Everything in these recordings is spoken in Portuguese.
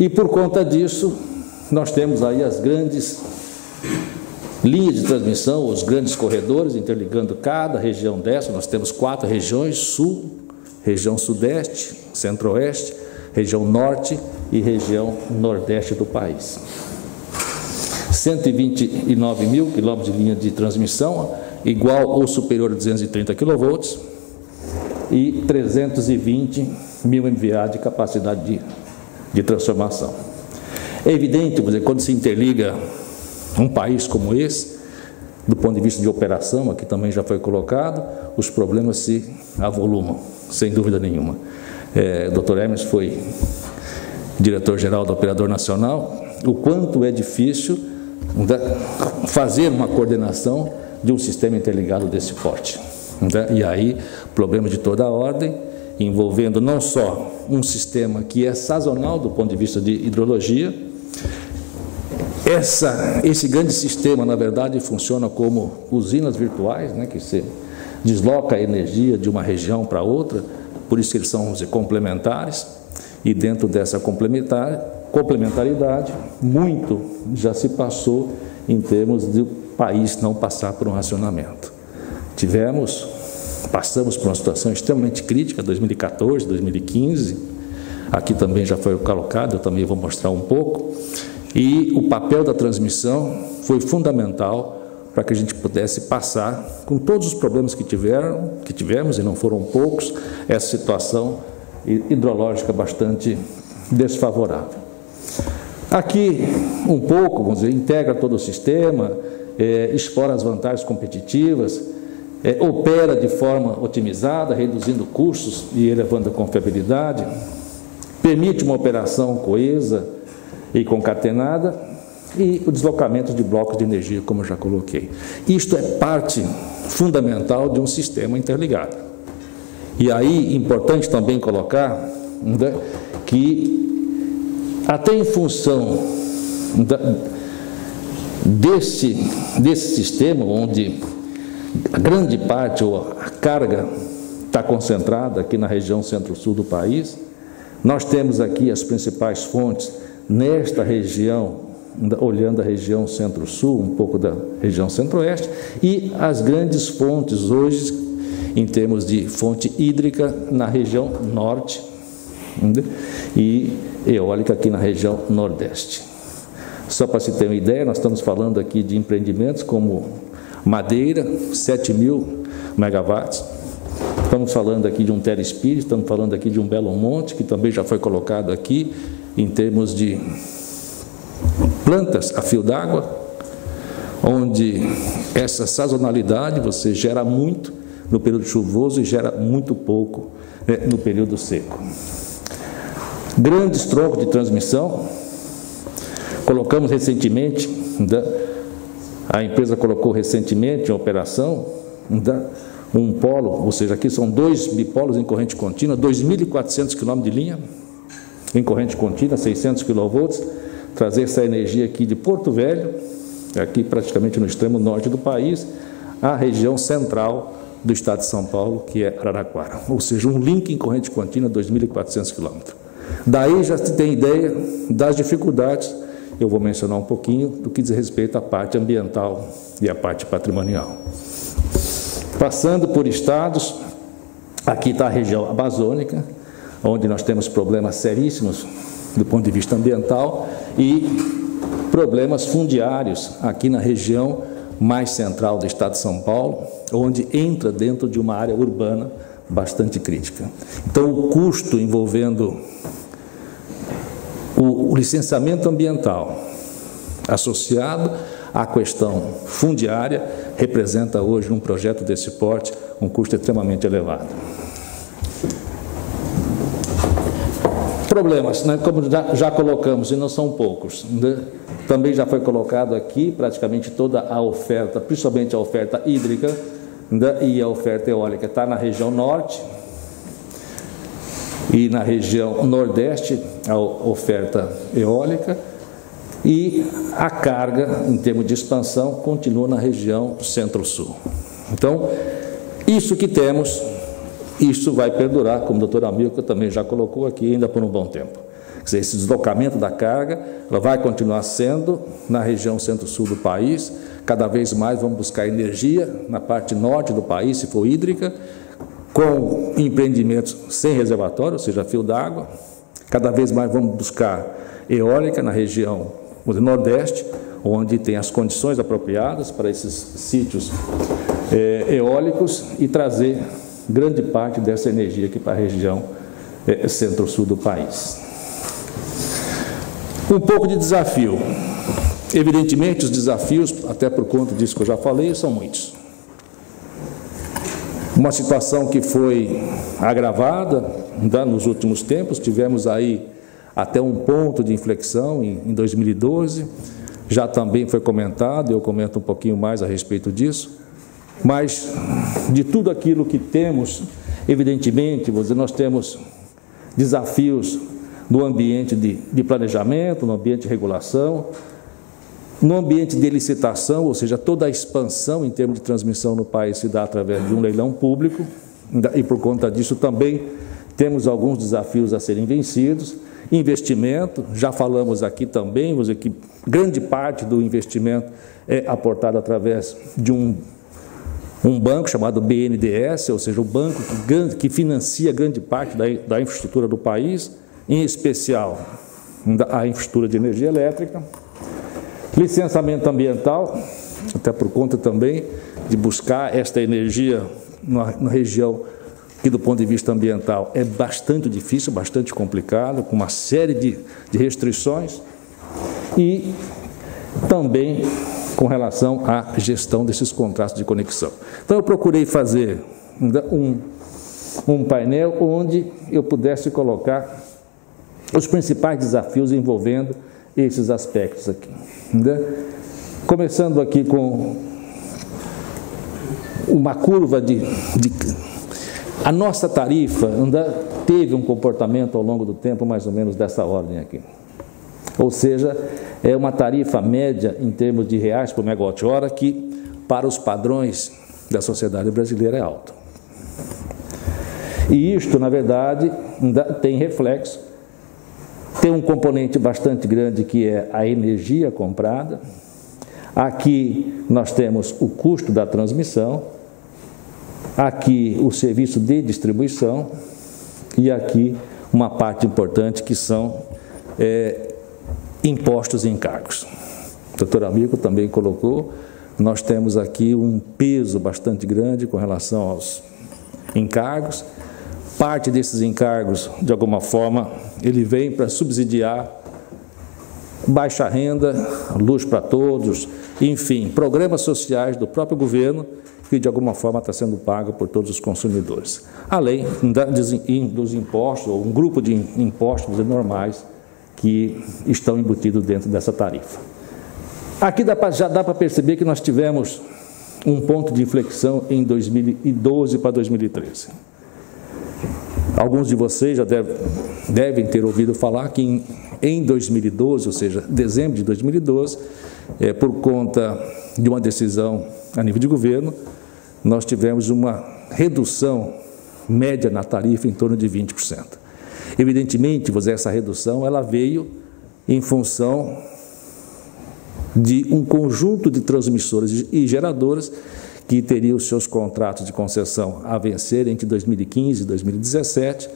E por conta disso, nós temos aí as grandes linhas de transmissão, os grandes corredores interligando cada região dessa. Nós temos 4 regiões: Sul, região Sudeste, Centro-Oeste, região Norte e região Nordeste do país. 129 mil quilômetros de linha de transmissão, igual ou superior a 230 kV, e 320 mil MVA de capacidade de transformação. É evidente, quando se interliga um país como esse, do ponto de vista de operação, aqui também já foi colocado, os problemas se avolumam, sem dúvida nenhuma. O Dr. Hermes foi diretor-geral do Operador Nacional, o quanto é difícil fazer uma coordenação de um sistema interligado desse porte. E aí, problemas de toda a ordem, envolvendo não só um sistema que é sazonal do ponto de vista de hidrologia. Esse grande sistema, na verdade, funciona como usinas virtuais, né, que se desloca a energia de uma região para outra, por isso que eles são complementares, e dentro dessa complementaridade, muito já se passou em termos do país não passar por um racionamento. Passamos por uma situação extremamente crítica, 2014, 2015, aqui também já foi colocado, eu também vou mostrar um pouco, e o papel da transmissão foi fundamental para que a gente pudesse passar, com todos os problemas que tivemos, e não foram poucos, essa situação hidrológica bastante desfavorável. Aqui, um pouco, vamos dizer, integra todo o sistema, explora as vantagens competitivas, opera de forma otimizada, reduzindo custos e elevando a confiabilidade, permite uma operação coesa e concatenada e o deslocamento de blocos de energia, como eu já coloquei. Isto é parte fundamental de um sistema interligado. E aí, importante também colocar, né, que até em função desse sistema, onde a grande parte ou a carga está concentrada aqui na região centro-sul do país, nós temos aqui as principais fontes nesta região, olhando a região centro-sul, um pouco da região centro-oeste, e as grandes fontes hoje, em termos de fonte hídrica, na região norte, e eólica aqui na região nordeste. Só para se ter uma ideia, nós estamos falando aqui de empreendimentos como Madeira, 7.000 megawatts, estamos falando aqui de um Telespires, estamos falando aqui de um Belo Monte, que também já foi colocado aqui, em termos de plantas a fio d'água, onde essa sazonalidade você gera muito no período chuvoso e gera muito pouco no período seco. Grandes troncos de transmissão, colocamos recentemente, a empresa colocou recentemente em operação um polo, ou seja, aqui são 2 bipolos em corrente contínua, 2.400 km de linha em corrente contínua, 600 kV, trazer essa energia aqui de Porto Velho, aqui praticamente no extremo norte do país, à região central do estado de São Paulo, que é Araraquara, ou seja, um link em corrente contínua, 2.400 km. Daí já se tem ideia das dificuldades, eu vou mencionar um pouquinho do que diz respeito à parte ambiental e à parte patrimonial. Passando por estados, aqui está a região amazônica, onde nós temos problemas seríssimos do ponto de vista ambiental e problemas fundiários aqui na região mais central do estado de São Paulo, onde entra dentro de uma área urbana bastante crítica. Então, o custo envolvendo o licenciamento ambiental associado à questão fundiária representa hoje, num projeto desse porte, um custo extremamente elevado. Problemas, né, como já colocamos, e não são poucos, né? Também já foi colocado aqui praticamente toda a oferta, principalmente a oferta hídrica, né, e a oferta eólica está na região norte e na região nordeste, a oferta eólica, e a carga, em termos de expansão, continua na região centro-sul. Então, isso que temos, isso vai perdurar, como o doutor Amilcar também já colocou aqui, ainda por um bom tempo. Quer dizer, esse deslocamento da carga, ela vai continuar sendo na região centro-sul do país. Cada vez mais vamos buscar energia na parte norte do país, se for hídrica, com empreendimentos sem reservatório, ou seja, fio d'água. Cada vez mais vamos buscar eólica na região do nordeste, onde tem as condições apropriadas para esses sítios eólicos e trazer grande parte dessa energia aqui para a região centro-sul do país. Um pouco de desafio. Evidentemente, os desafios, até por conta disso que eu já falei, são muitos. Uma situação que foi agravada nos últimos tempos, tivemos aí até um ponto de inflexão em 2012, já também foi comentado, eu comento um pouquinho mais a respeito disso, mas de tudo aquilo que temos, evidentemente, nós temos desafios no ambiente de planejamento, no ambiente de regulação, no ambiente de licitação, ou seja, toda a expansão em termos de transmissão no país se dá através de um leilão público, e por conta disso também temos alguns desafios a serem vencidos. Investimento, já falamos aqui também, que grande parte do investimento é aportado através de um banco chamado BNDES, ou seja, o banco que financia grande parte da infraestrutura do país, em especial a infraestrutura de energia elétrica. Licenciamento ambiental, até por conta também de buscar esta energia na região que, do ponto de vista ambiental, é bastante difícil, bastante complicado, com uma série de restrições, e também com relação à gestão desses contratos de conexão. Então, eu procurei fazer um painel onde eu pudesse colocar os principais desafios envolvendo esses aspectos aqui. Começando aqui com uma curva a nossa tarifa teve um comportamento ao longo do tempo mais ou menos dessa ordem aqui. Ou seja, é uma tarifa média em termos de reais por megawatt-hora que, para os padrões da sociedade brasileira, é alto. E isto, na verdade, tem reflexo. Tem um componente bastante grande que é a energia comprada. Aqui nós temos o custo da transmissão, aqui o serviço de distribuição e aqui uma parte importante que são impostos e encargos. O doutor Amico também colocou, nós temos aqui um peso bastante grande com relação aos encargos. Parte desses encargos, de alguma forma, ele vem para subsidiar baixa renda, luz para todos, enfim, programas sociais do próprio governo que, de alguma forma, está sendo pago por todos os consumidores. Além dos impostos, ou um grupo de impostos normais que estão embutidos dentro dessa tarifa. Aqui já dá para perceber que nós tivemos um ponto de inflexão em 2012 para 2013. Alguns de vocês já devem ter ouvido falar que em 2012, ou seja, dezembro de 2012, por conta de uma decisão a nível de governo, nós tivemos uma redução média na tarifa em torno de 20%. Evidentemente, essa redução ela veio em função de um conjunto de transmissoras e geradoras que teriam os seus contratos de concessão a vencer entre 2015 e 2017.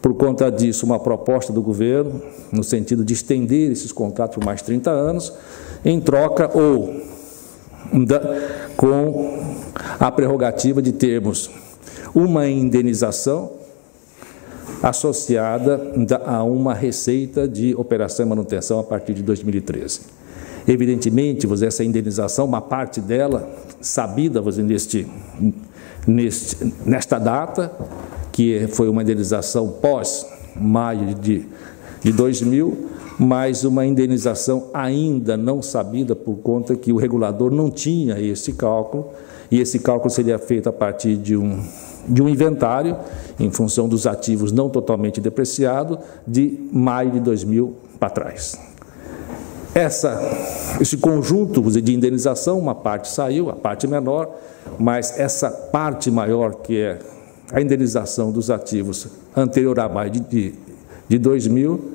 Por conta disso, uma proposta do governo, no sentido de estender esses contratos por mais 30 anos, em troca ou com a prerrogativa de termos uma indenização associada a uma receita de operação e manutenção a partir de 2013. Evidentemente, essa indenização, uma parte dela sabida nesta data, que foi uma indenização pós-maio de 2000, mas uma indenização ainda não sabida por conta que o regulador não tinha esse cálculo, e esse cálculo seria feito a partir de um inventário, em função dos ativos não totalmente depreciados, de maio de 2000 para trás. Esse conjunto de indenização, uma parte saiu, a parte menor, mas essa parte maior, que é a indenização dos ativos anterior a maio de 2000,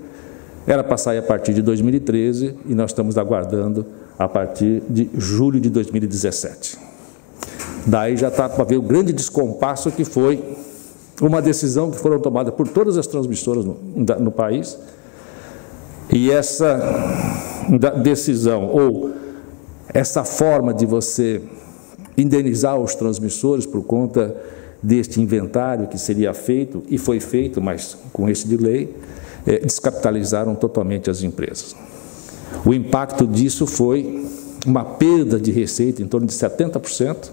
era para sair a partir de 2013 e nós estamos aguardando a partir de julho de 2017. Daí já está para ver o grande descompasso que foi uma decisão que foram tomadas por todas as transmissoras no país, e essa decisão, ou essa forma de você indenizar os transmissores por conta deste inventário que seria feito, e foi feito, mas com esse delay, descapitalizaram totalmente as empresas. O impacto disso foi uma perda de receita em torno de 70%,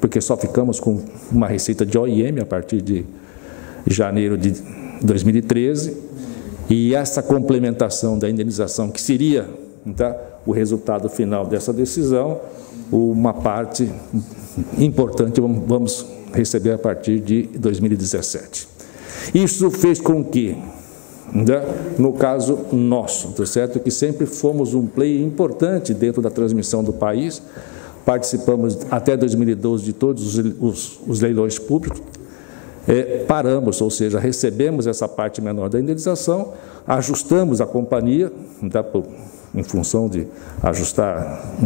porque só ficamos com uma receita de OIM a partir de janeiro de 2013, e essa complementação da indenização, que seria o resultado final dessa decisão, uma parte importante vamos receber a partir de 2017. Isso fez com que, no caso nosso, tá certo? Que sempre fomos um player importante dentro da transmissão do país, participamos até 2012 de todos os leilões públicos, paramos, ou seja, recebemos essa parte menor da indenização, ajustamos a companhia, em função de ajustar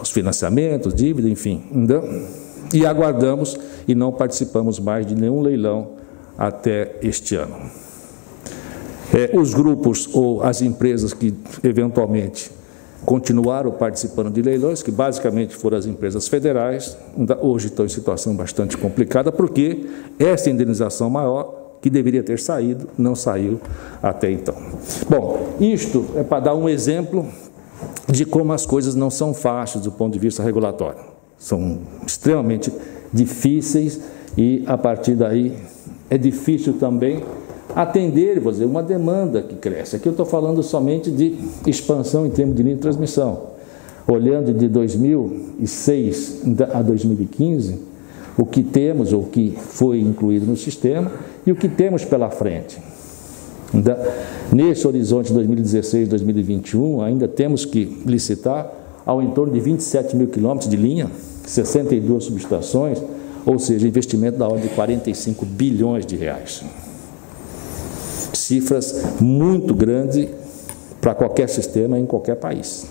os financiamentos, dívida, enfim, e aguardamos e não participamos mais de nenhum leilão até este ano. Os grupos ou as empresas que eventualmente continuaram participando de leilões, que basicamente foram as empresas federais, hoje estão em situação bastante complicada, porque essa indenização maior, que deveria ter saído, não saiu até então. Bom, isto é para dar um exemplo de como as coisas não são fáceis do ponto de vista regulatório. São extremamente difíceis e, a partir daí, é difícil também atender, vou dizer, uma demanda que cresce. Aqui eu estou falando somente de expansão em termos de linha de transmissão. Olhando de 2006 a 2015, o que temos, ou o que foi incluído no sistema, e o que temos pela frente. Nesse horizonte 2016-2021, ainda temos que licitar ao entorno de 27 mil quilômetros de linha, 62 subestações, ou seja, investimento da ordem de 45 bilhões de reais. Cifras muito grandes para qualquer sistema em qualquer país.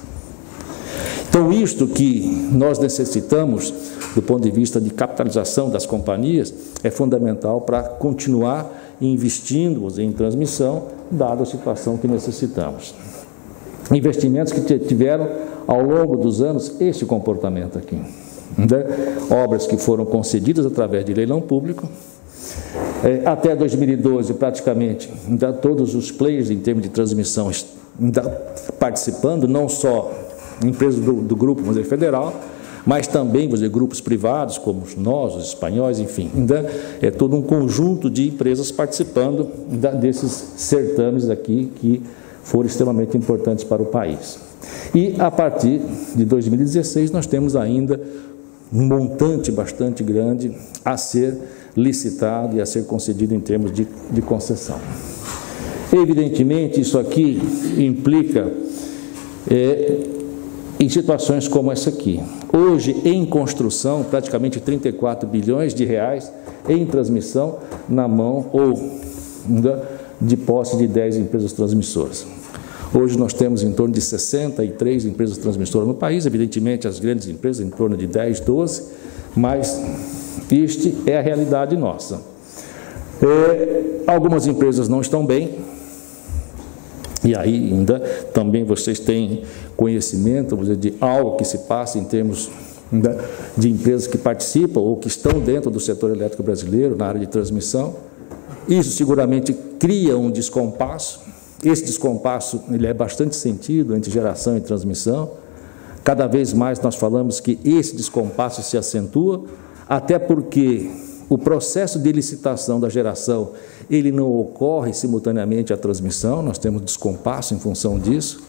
Então, isto que nós necessitamos, do ponto de vista de capitalização das companhias, é fundamental para continuar investindo em transmissão, dada a situação que necessitamos. Investimentos que tiveram, ao longo dos anos, esse comportamento aqui. Obras que foram concedidas através de leilão público. Até 2012, praticamente, todos os players em termos de transmissão participando, não só empresas do grupo, vamos dizer, federal, mas também, vamos dizer, grupos privados, como nós, os espanhóis, enfim. É todo um conjunto de empresas participando desses certames aqui, que foram extremamente importantes para o país. E, a partir de 2016, nós temos ainda um montante bastante grande a ser licitado e a ser concedido em termos de concessão. Evidentemente, isso aqui implica em situações como essa aqui. Hoje, em construção, praticamente 34 bilhões de reais em transmissão na mão ou de posse de 10 empresas transmissoras. Hoje nós temos em torno de 63 empresas transmissoras no país, evidentemente as grandes empresas em torno de 10, 12, mas este é a realidade nossa. Algumas empresas não estão bem, e aí ainda também vocês têm conhecimento, vamos dizer, de algo que se passa em termos de empresas que participam ou que estão dentro do setor elétrico brasileiro, na área de transmissão. Isso seguramente cria um descompasso. Esse descompasso ele é bastante sentido entre geração e transmissão. Cada vez mais nós falamos que esse descompasso se acentua, até porque o processo de licitação da geração ele não ocorre simultaneamente à transmissão, nós temos descompasso em função disso.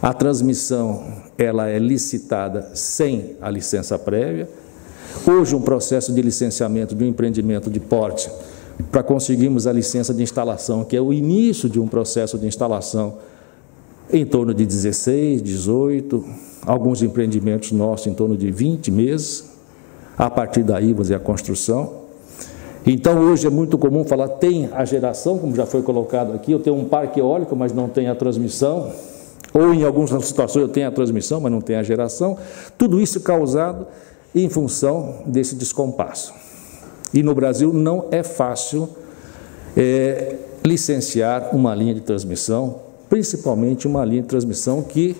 A transmissão ela é licitada sem a licença prévia. Hoje, um processo de licenciamento de um empreendimento de porte, para conseguirmos a licença de instalação, que é o início de um processo de instalação, em torno de 16, 18, alguns empreendimentos nossos em torno de 20 meses, a partir daí, vamos dizer, a construção. Então, hoje é muito comum falar, tem a geração, como já foi colocado aqui, eu tenho um parque eólico, mas não tenho a transmissão, ou em algumas situações eu tenho a transmissão, mas não tenho a geração. Tudo isso causado em função desse descompasso. E no Brasil não é fácil licenciar uma linha de transmissão, principalmente uma linha de transmissão que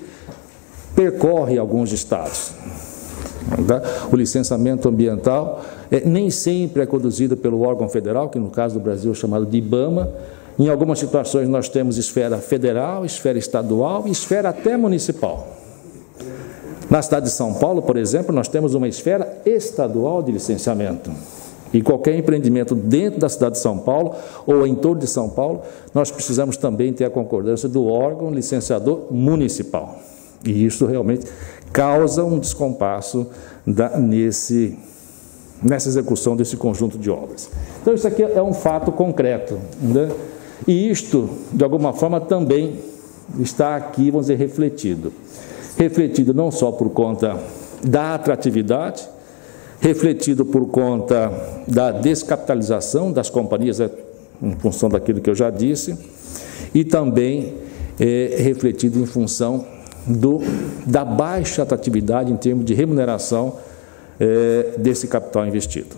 percorre alguns estados. O licenciamento ambiental nem sempre é conduzido pelo órgão federal, que no caso do Brasil é chamado de IBAMA. Em algumas situações nós temos esfera federal, esfera estadual e esfera até municipal. Na cidade de São Paulo, por exemplo, nós temos uma esfera estadual de licenciamento. E qualquer empreendimento dentro da cidade de São Paulo ou em torno de São Paulo, nós precisamos também ter a concordância do órgão licenciador municipal. E isso realmente causa um descompasso nessa execução desse conjunto de obras. Então, isso aqui é um fato concreto, né? E isto, de alguma forma, também está aqui, vamos dizer, refletido. Refletido não só por conta da atratividade, refletido por conta da descapitalização das companhias, em função daquilo que eu já disse, e também refletido em função da baixa atratividade em termos de remuneração desse capital investido.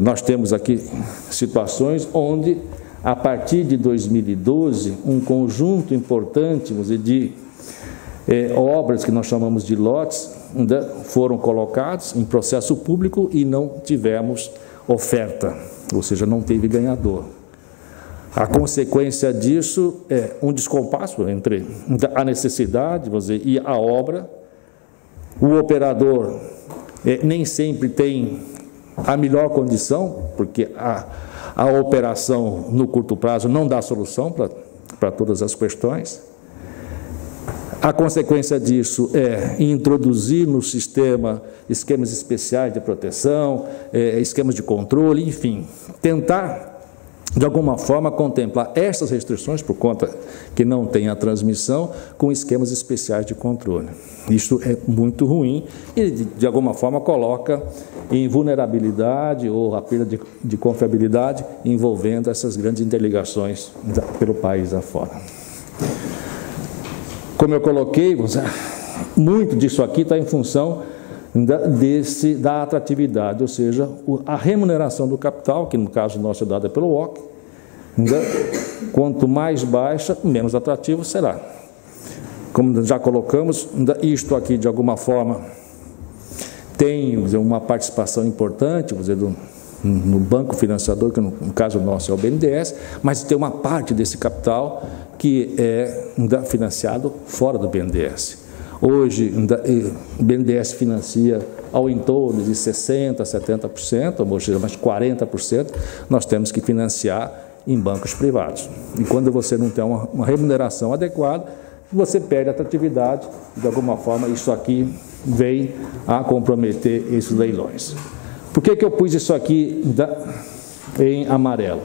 Nós temos aqui situações onde, a partir de 2012, um conjunto importante, vamos dizer, de obras que nós chamamos de lotes, foram colocados em processo público e não tivemos oferta, ou seja, não teve ganhador. A consequência disso é um descompasso entre a necessidade, vamos dizer, e a obra. O operador nem sempre tem a melhor condição, porque a operação no curto prazo não dá solução para todas as questões. A consequência disso é introduzir no sistema esquemas especiais de proteção, esquemas de controle, enfim, tentar, de alguma forma, contemplar essas restrições, por conta que não tem a transmissão, com esquemas especiais de controle. Isso é muito ruim e, de alguma forma, coloca em vulnerabilidade ou a perda de confiabilidade envolvendo essas grandes interligações pelo país afora. Como eu coloquei, muito disso aqui está em função da atratividade, ou seja, a remuneração do capital, que no caso nosso é dada pelo OC, quanto mais baixa, menos atrativo será. Como já colocamos, isto aqui, de alguma forma, tem uma participação importante, no banco financiador, que no caso nosso é o BNDES, mas tem uma parte desse capital que é financiado fora do BNDES. Hoje, o BNDES financia ao entorno de 60%, 70%, ou seja, mais 40%, nós temos que financiar em bancos privados. E quando você não tem uma remuneração adequada, você perde a atratividade, de alguma forma isso aqui vem a comprometer esses leilões. Por que eu pus isso aqui em amarelo?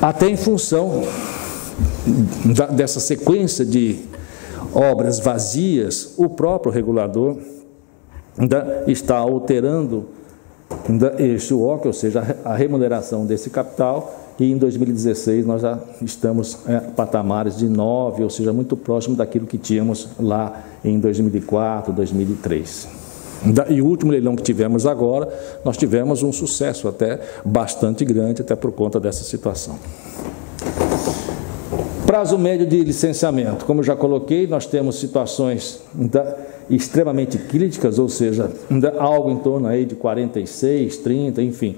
Até em função dessa sequência de obras vazias, o próprio regulador está alterando este WOC, ou seja, a remuneração desse capital, e em 2016 nós já estamos patamares de 9, ou seja, muito próximo daquilo que tínhamos lá em 2004, 2003. E o último leilão que tivemos agora, nós tivemos um sucesso até bastante grande, até por conta dessa situação. Prazo médio de licenciamento, como eu já coloquei, nós temos situações extremamente críticas, ou seja, algo em torno aí de 46, 30, enfim,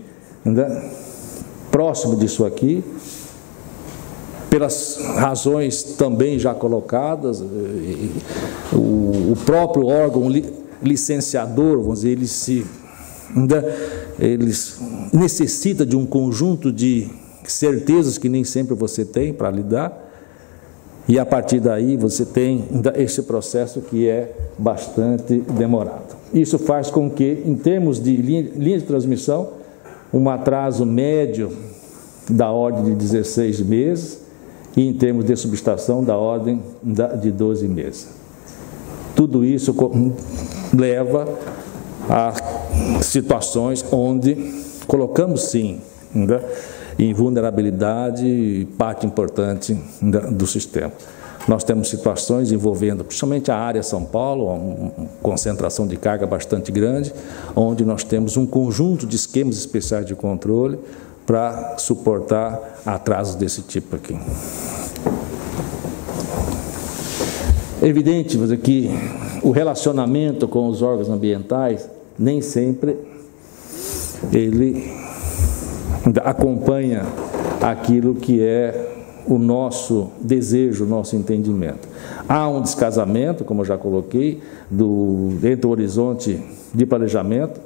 próximo disso aqui, pelas razões também já colocadas, o próprio órgão licenciador, vamos dizer, ele necessita de um conjunto de certezas que nem sempre você tem para lidar, e a partir daí você tem esse processo que é bastante demorado. Isso faz com que, em termos de linha de transmissão, um atraso médio da ordem de 16 meses e, em termos de subestação, da ordem de 12 meses. Tudo isso leva a situações onde colocamos, sim, em vulnerabilidade parte importante do sistema. Nós temos situações envolvendo, principalmente a área São Paulo, uma concentração de carga bastante grande, onde nós temos um conjunto de esquemas especiais de controle para suportar atrasos desse tipo aqui. É evidente que o relacionamento com os órgãos ambientais nem sempre ele acompanha aquilo que é o nosso desejo, o nosso entendimento. Há um descasamento, como eu já coloquei, entre o horizonte de planejamento,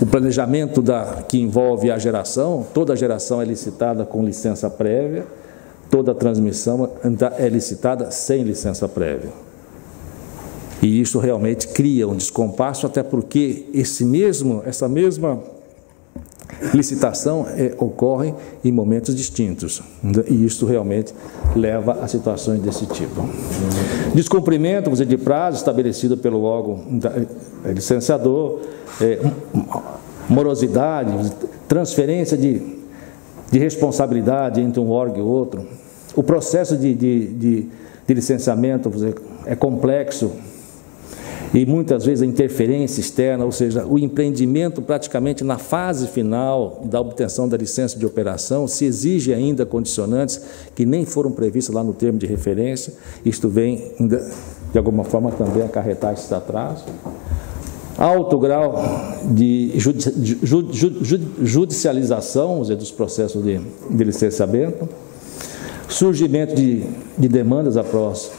o planejamento que envolve a geração, toda a geração é licitada com licença prévia, toda a transmissão é licitada sem licença prévia. E isso realmente cria um descompasso, até porque essa mesma licitação ocorre em momentos distintos, e isso realmente leva a situações desse tipo. Descumprimento de prazo estabelecido pelo órgão licenciador, morosidade, transferência de responsabilidade entre um órgão e outro. O processo de licenciamento é complexo, e muitas vezes a interferência externa, ou seja, o empreendimento praticamente na fase final da obtenção da licença de operação, se exige ainda condicionantes que nem foram previstas lá no termo de referência. Isto vem, de alguma forma, também acarretar esses atrasos. Alto grau de judicialização, ou seja, dos processos de licenciamento, surgimento de demandas após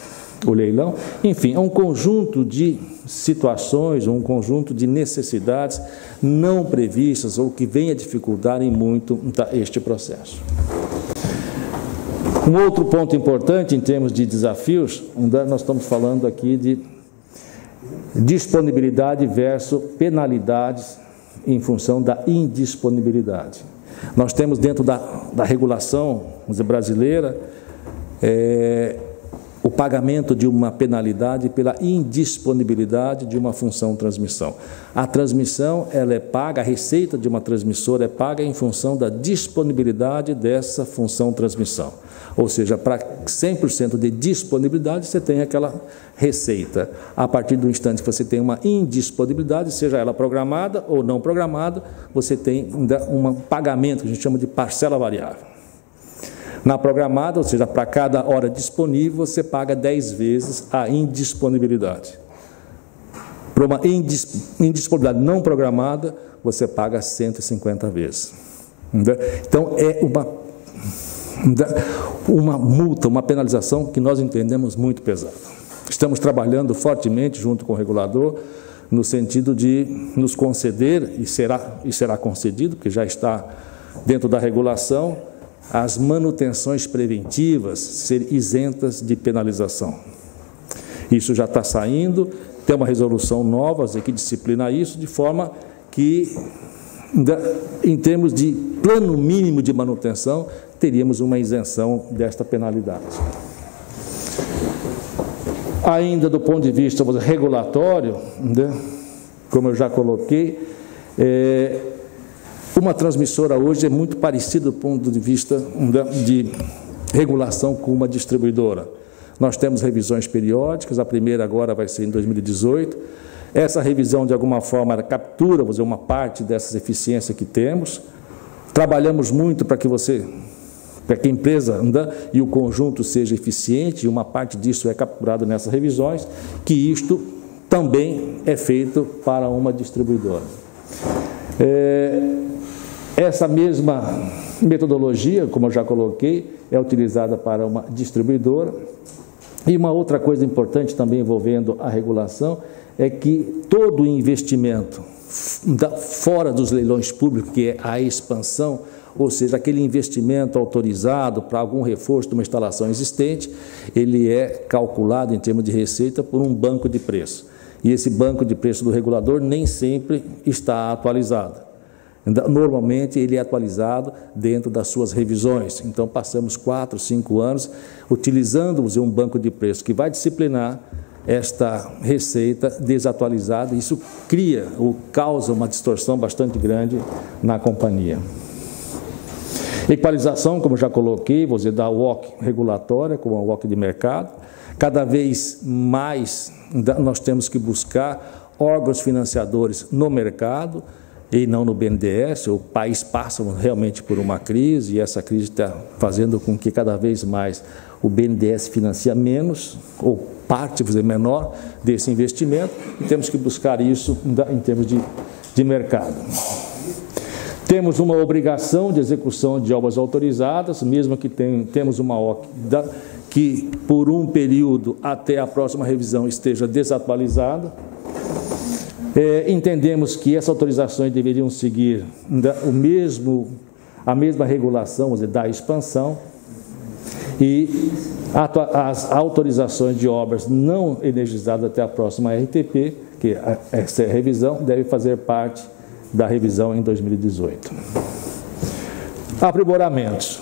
o leilão, enfim, é um conjunto de situações, um conjunto de necessidades não previstas ou que vem a dificultar em muito este processo. Um outro ponto importante em termos de desafios, nós estamos falando aqui de disponibilidade versus penalidades em função da indisponibilidade. Nós temos dentro da regulação brasileira o pagamento de uma penalidade pela indisponibilidade de uma função transmissão. A transmissão, ela é paga, a receita de uma transmissora é paga em função da disponibilidade dessa função transmissão. Ou seja, para 100% de disponibilidade, você tem aquela receita. A partir do instante que você tem uma indisponibilidade, seja ela programada ou não programada, você tem um pagamento que a gente chama de parcela variável. Na programada, ou seja, para cada hora disponível, você paga 10 vezes a indisponibilidade. Para uma indisponibilidade não programada, você paga 150 vezes. Então, é uma multa, uma penalização que nós entendemos muito pesada. Estamos trabalhando fortemente junto com o regulador, no sentido de nos conceder, e será concedido, porque já está dentro da regulação, as manutenções preventivas serem isentas de penalização. Isso já está saindo, tem uma resolução nova que disciplina isso, de forma que, em termos de plano mínimo de manutenção, teríamos uma isenção desta penalidade. Ainda do ponto de vista regulatório, como eu já coloquei, uma transmissora hoje é muito parecida do ponto de vista de regulação com uma distribuidora. Nós temos revisões periódicas, a primeira agora vai ser em 2018. Essa revisão, de alguma forma, ela captura, vamos dizer, uma parte dessas eficiências que temos. Trabalhamos muito para que a empresa e o conjunto seja eficiente, e uma parte disso é capturado nessas revisões, que isto também é feito para uma distribuidora. Essa mesma metodologia, como eu já coloquei, é utilizada para uma distribuidora. E uma outra coisa importante também envolvendo a regulação é que todo investimento fora dos leilões públicos, que é a expansão, ou seja, aquele investimento autorizado para algum reforço de uma instalação existente, ele é calculado em termos de receita por um banco de preço. E esse banco de preço do regulador nem sempre está atualizado. Normalmente, ele é atualizado dentro das suas revisões. Então, passamos 4, 5 anos utilizando um banco de preço que vai disciplinar esta receita desatualizada. Isso cria ou causa uma distorção bastante grande na companhia. Equalização, como já coloquei, vou dizer, da WOC regulatória com a WOC de mercado. Cada vez mais nós temos que buscar órgãos financiadores no mercado e não no BNDES. O país passa realmente por uma crise e essa crise está fazendo com que cada vez mais o BNDES financia menos, ou parte, vou dizer, menor desse investimento, e temos que buscar isso em termos de mercado. Temos uma obrigação de execução de obras autorizadas, mesmo que temos uma OC que, por um período até a próxima revisão, esteja desatualizada. Entendemos que essas autorizações deveriam seguir a mesma regulação, vamos dizer, da expansão, e as autorizações de obras não energizadas até a próxima RTP, que essa revisão deve fazer parte da revisão em 2018. Aprimoramentos.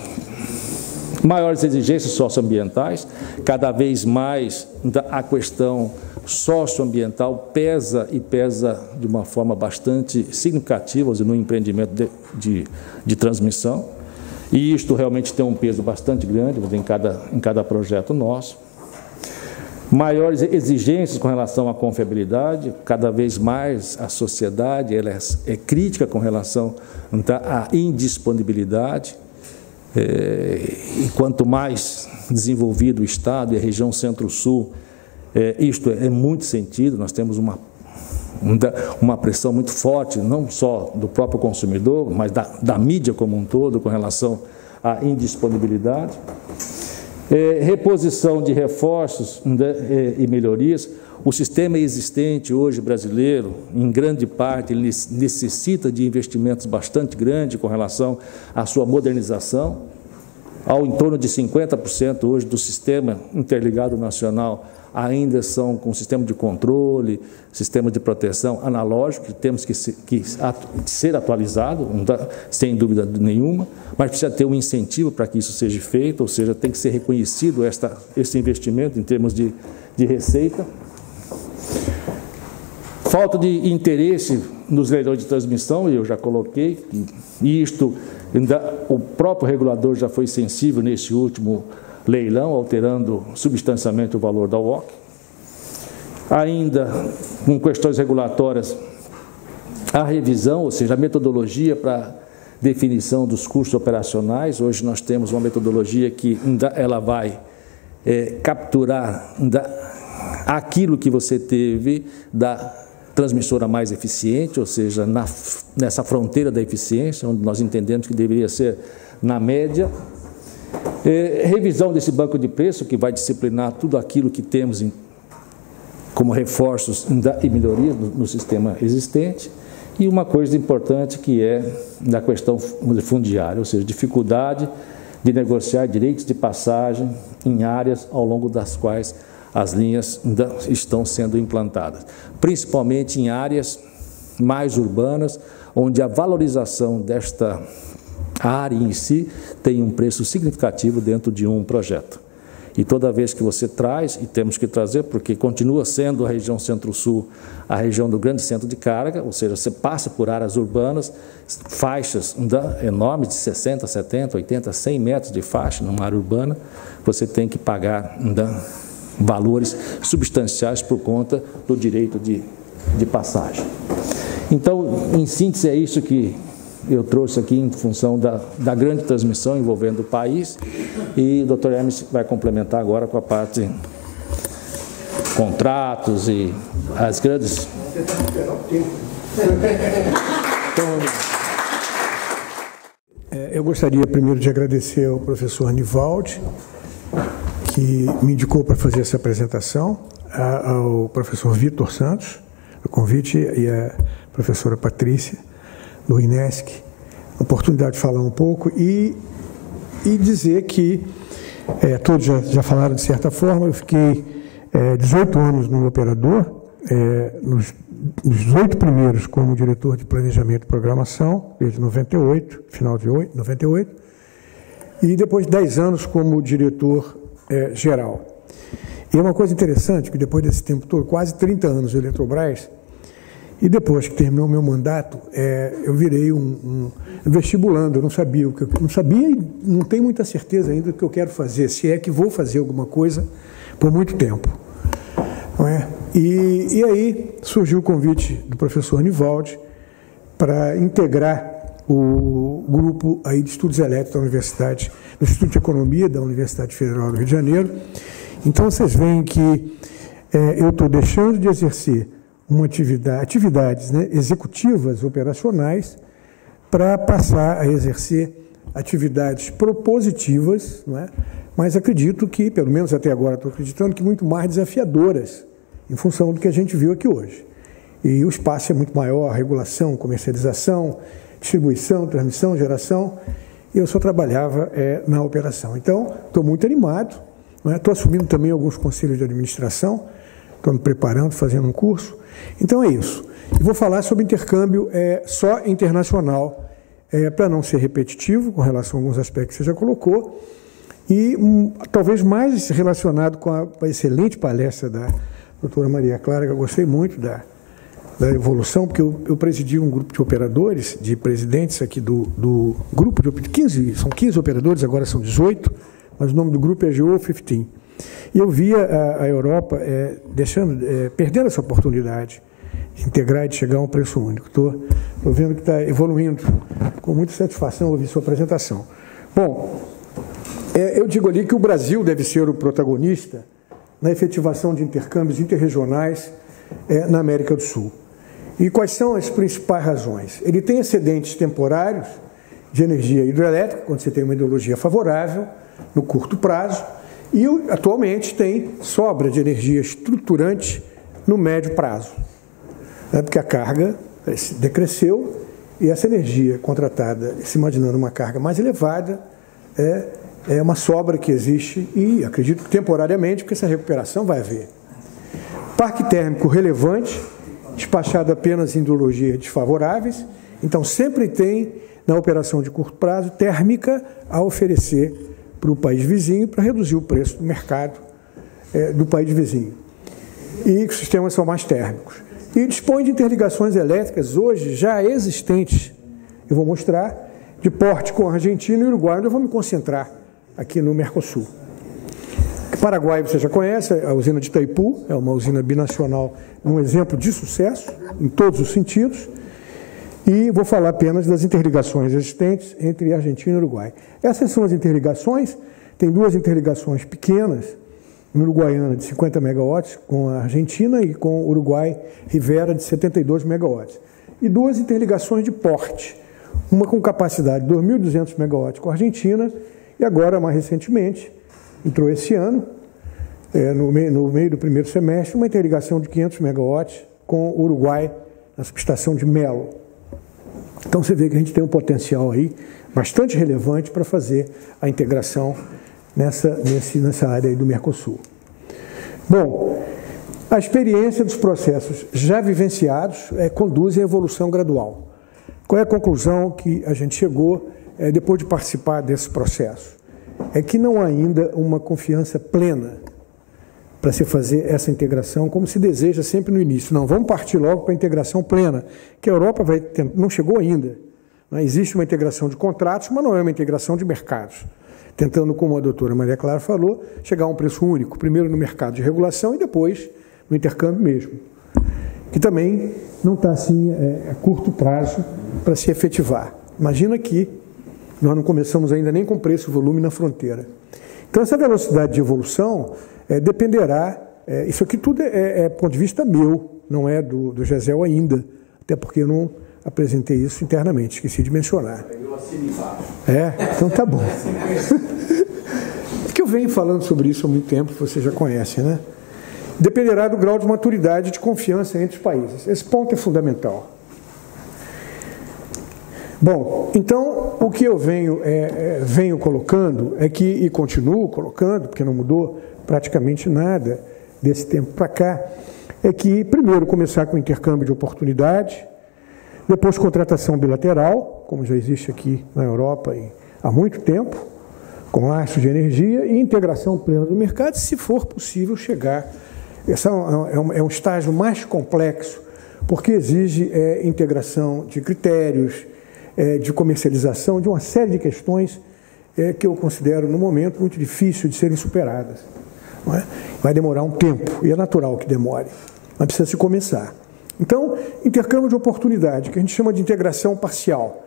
Maiores exigências socioambientais, cada vez mais a questão socioambiental pesa de uma forma bastante significativa no empreendimento de transmissão, e isto realmente tem um peso bastante grande em cada projeto nosso. Maiores exigências com relação à confiabilidade, cada vez mais a sociedade ela é crítica com relação à indisponibilidade, e quanto mais desenvolvido o Estado e a região Centro-Sul, isto é muito sentido. Nós temos uma pressão muito forte, não só do próprio consumidor, mas da mídia como um todo, com relação à indisponibilidade. Reposição de reforços e melhorias. O sistema existente hoje brasileiro, em grande parte, ele necessita de investimentos bastante grandes com relação à sua modernização. Ao em torno de 50% hoje do sistema interligado nacional ainda são com sistema de controle, sistema de proteção analógico, que temos que ser atualizado, sem dúvida nenhuma, mas precisa ter um incentivo para que isso seja feito, ou seja, tem que ser reconhecido esse investimento em termos de receita. Falta de interesse nos leilões de transmissão, eu já coloquei, e isto, o próprio regulador já foi sensível nesse último leilão, alterando substancialmente o valor da WOC. Ainda, com questões regulatórias, a revisão, ou seja, a metodologia para definição dos custos operacionais. Hoje nós temos uma metodologia que ela vai capturar aquilo que você teve da transmissora mais eficiente, ou seja, nessa fronteira da eficiência, onde nós entendemos que deveria ser na média. Revisão desse banco de preço, que vai disciplinar tudo aquilo que temos como reforços e melhorias no sistema existente. E uma coisa importante que é da questão fundiária, ou seja, dificuldade de negociar direitos de passagem em áreas ao longo das quais as linhas estão sendo implantadas, principalmente em áreas mais urbanas, onde a valorização desta área em si tem um preço significativo dentro de um projeto. E toda vez que você traz, e temos que trazer, porque continua sendo a região Centro-Sul a região do grande centro de carga, ou seja, você passa por áreas urbanas, faixas enormes de 60, 70, 80, 100 metros de faixa numa área urbana, você tem que pagar valores substanciais por conta do direito de passagem. Então, em síntese, é isso que eu trouxe aqui em função da grande transmissão envolvendo o país, e o Dr. Hermes vai complementar agora com a parte contratos e as grandes... Eu gostaria primeiro de agradecer ao professor Nivaldi, que me indicou para fazer essa apresentação, ao professor Vitor Santos, o convite, e a professora Patrícia, do INESC, a oportunidade de falar um pouco e dizer que todos já falaram de certa forma. Eu fiquei 18 anos no operador, nos 18 primeiros como diretor de planejamento e programação, desde 98, final de 98, e depois 10 anos como diretor geral. E é uma coisa interessante que depois desse tempo todo, quase 30 anos de Eletrobras, e depois que terminou o meu mandato, eu virei um vestibulando. Eu não sabia e não tenho muita certeza ainda do que eu quero fazer, se é que vou fazer alguma coisa por muito tempo. Não é? E aí surgiu o convite do professor Nivaldi para integrar o grupo aí de estudos elétricos da Universidade, do Instituto de Economia da Universidade Federal do Rio de Janeiro. Então, vocês veem que eu estou deixando de exercer atividades, né, executivas, operacionais, para passar a exercer atividades propositivas, não é? Mas acredito que, pelo menos até agora estou acreditando, que muito mais desafiadoras, em função do que a gente viu aqui hoje. E o espaço é muito maior, regulação, comercialização, distribuição, transmissão, geração, e eu só trabalhava na operação. Então, estou muito animado, estou assumindo também alguns conselhos de administração, estou me preparando, fazendo um curso. Então é isso. E vou falar sobre intercâmbio só internacional, para não ser repetitivo com relação a alguns aspectos que você já colocou, e talvez mais relacionado com a excelente palestra da doutora Maria Clara, que eu gostei muito da evolução, porque eu presidi um grupo de operadores, de presidentes aqui do grupo de 15, são 15 operadores, agora são 18, mas o nome do grupo é GO15. E eu via a Europa perdendo essa oportunidade de integrar e de chegar a um preço único. Estou vendo que está evoluindo. Com muita satisfação ouvir sua apresentação. Bom, eu digo ali que o Brasil deve ser o protagonista na efetivação de intercâmbios interregionais na América do Sul. E quais são as principais razões? Ele tem excedentes temporários de energia hidrelétrica, quando você tem uma hidrologia favorável, no curto prazo, e atualmente tem sobra de energia estruturante no médio prazo, porque a carga decresceu e essa energia contratada, se imaginando uma carga mais elevada, é uma sobra que existe e acredito que temporariamente, porque essa recuperação vai haver. Parque térmico relevante, despachado apenas em hidrologias desfavoráveis, então sempre tem, na operação de curto prazo, térmica a oferecer para o país vizinho para reduzir o preço do mercado do país vizinho. E os sistemas são mais térmicos. E dispõe de interligações elétricas hoje já existentes, eu vou mostrar, de porte com a Argentina e Uruguai, onde eu vou me concentrar aqui no Mercosul. O Paraguai você já conhece, a usina de Itaipu, é uma usina binacional, um exemplo de sucesso em todos os sentidos. E vou falar apenas das interligações existentes entre Argentina e Uruguai. Essas são as interligações, tem duas interligações pequenas, no Uruguaiana de 50 megawatts com a Argentina e com o Uruguai Rivera de 72 megawatts. E duas interligações de porte, uma com capacidade de 2.200 megawatts com a Argentina e agora, mais recentemente, entrou esse ano, no meio do primeiro semestre, uma interligação de 500 megawatts com o Uruguai na subestação de Melo. Então, você vê que a gente tem um potencial aí bastante relevante para fazer a integração nessa área aí do Mercosul. Bom, a experiência dos processos já vivenciados conduzem à evolução gradual. Qual é a conclusão que a gente chegou depois de participar desse processo? É que não há ainda uma confiança plena para se fazer essa integração, como se deseja sempre no início. Não, vamos partir logo para a integração plena, que a Europa não chegou ainda. Não existe uma integração de contratos, mas não é uma integração de mercados. Tentando, como a doutora Maria Clara falou, chegar a um preço único, primeiro no mercado de regulação e depois no intercâmbio mesmo, que também não está assim a curto prazo para se efetivar. Imagina que nós não começamos ainda nem com preço e volume na fronteira. Então, essa velocidade de evolução dependerá, isso aqui tudo é ponto de vista meu, não é do GESEL ainda, até porque eu não apresentei isso internamente, esqueci de mencionar. Eu assino embaixo. Então tá bom. Porque eu venho falando sobre isso há muito tempo, você já conhece, né? Dependerá do grau de maturidade e de confiança entre os países. Esse ponto é fundamental. Bom, então, o que eu venho colocando e continuo colocando, porque não mudou praticamente nada desse tempo para cá, é que, primeiro, começar com intercâmbio de oportunidade, depois contratação bilateral, como já existe aqui na Europa há muito tempo, com lastros de energia e integração plena do mercado, se for possível chegar. Esse é um estágio mais complexo, porque exige integração de critérios, de comercialização, de uma série de questões que eu considero, no momento, muito difícil de serem superadas. Não é? Vai demorar um tempo, e é natural que demore, mas precisa se começar. Então, intercâmbio de oportunidade, que a gente chama de integração parcial.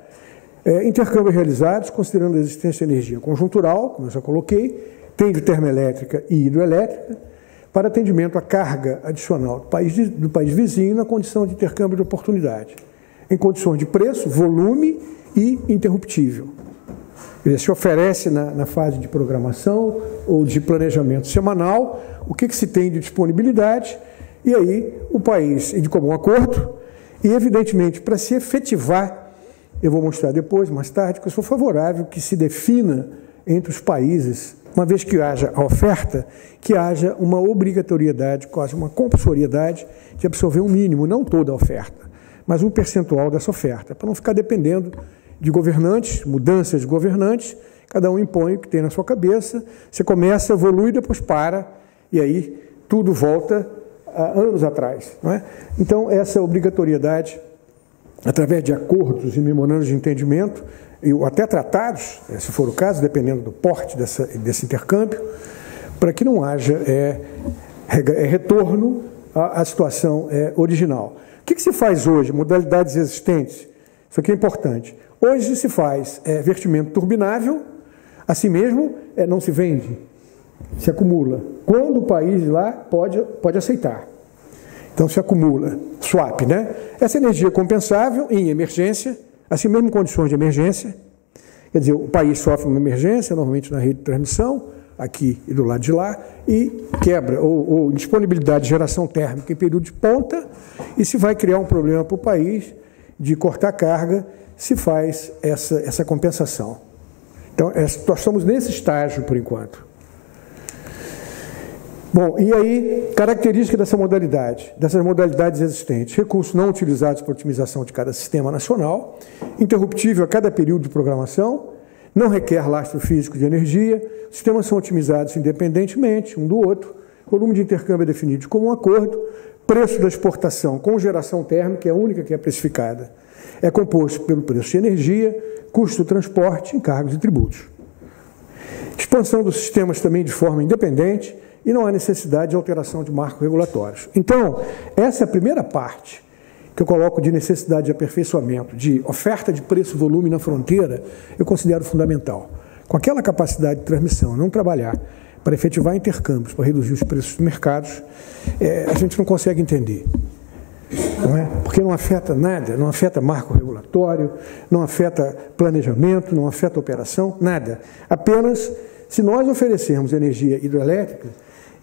Intercâmbios realizados considerando a existência de energia conjuntural, como eu já coloquei, tem de termoelétrica e hidroelétrica, para atendimento à carga adicional do país vizinho na condição de intercâmbio de oportunidade, em condições de preço, volume e interruptível. Ele se oferece na fase de programação ou de planejamento semanal o que se tem de disponibilidade, e aí o país, de comum acordo, e evidentemente para se efetivar, eu vou mostrar depois, mais tarde, que eu sou favorável que se defina entre os países, uma vez que haja a oferta, que haja uma obrigatoriedade, quase uma compulsoriedade de absorver um mínimo, não toda a oferta, mas um percentual dessa oferta, para não ficar dependendo de governantes, mudanças de governantes, cada um impõe o que tem na sua cabeça, você começa, evolui, depois para, e aí tudo volta a anos atrás. Não é? Então, essa obrigatoriedade, através de acordos e memorandos de entendimento, ou até tratados, se for o caso, dependendo do porte desse intercâmbio, para que não haja retorno à situação original. O que se faz hoje? Modalidades existentes. Isso aqui é importante. Hoje se faz vertimento turbinável, assim mesmo não se vende, se acumula. Quando o país lá pode aceitar. Então se acumula, swap, né? Essa energia compensável em emergência, assim mesmo em condições de emergência, quer dizer, o país sofre uma emergência, normalmente na rede de transmissão, aqui e do lado de lá, e quebra, ou disponibilidade de geração térmica em período de ponta, e se vai criar um problema para o país de cortar carga, se faz essa compensação. Então, nós estamos nesse estágio por enquanto. Bom, e aí, característica dessas modalidades existentes: recursos não utilizados para otimização de cada sistema nacional, interruptível a cada período de programação, não requer lastro físico de energia, sistemas são otimizados independentemente um do outro, volume de intercâmbio é definido de comum acordo, preço da exportação com geração térmica é a única que é precificada. É composto pelo preço de energia, custo do transporte, encargos e tributos. Expansão dos sistemas também de forma independente, e não há necessidade de alteração de marcos regulatórios. Então, essa é a primeira parte que eu coloco de necessidade de aperfeiçoamento, de oferta de preço e volume na fronteira, eu considero fundamental. Com aquela capacidade de transmissão, não trabalhar para efetivar intercâmbios, para reduzir os preços dos mercados, a gente não consegue entender. Não é? Porque não afeta nada, não afeta marco regulatório, não afeta planejamento, não afeta operação, nada. Apenas, se nós oferecermos energia hidroelétrica,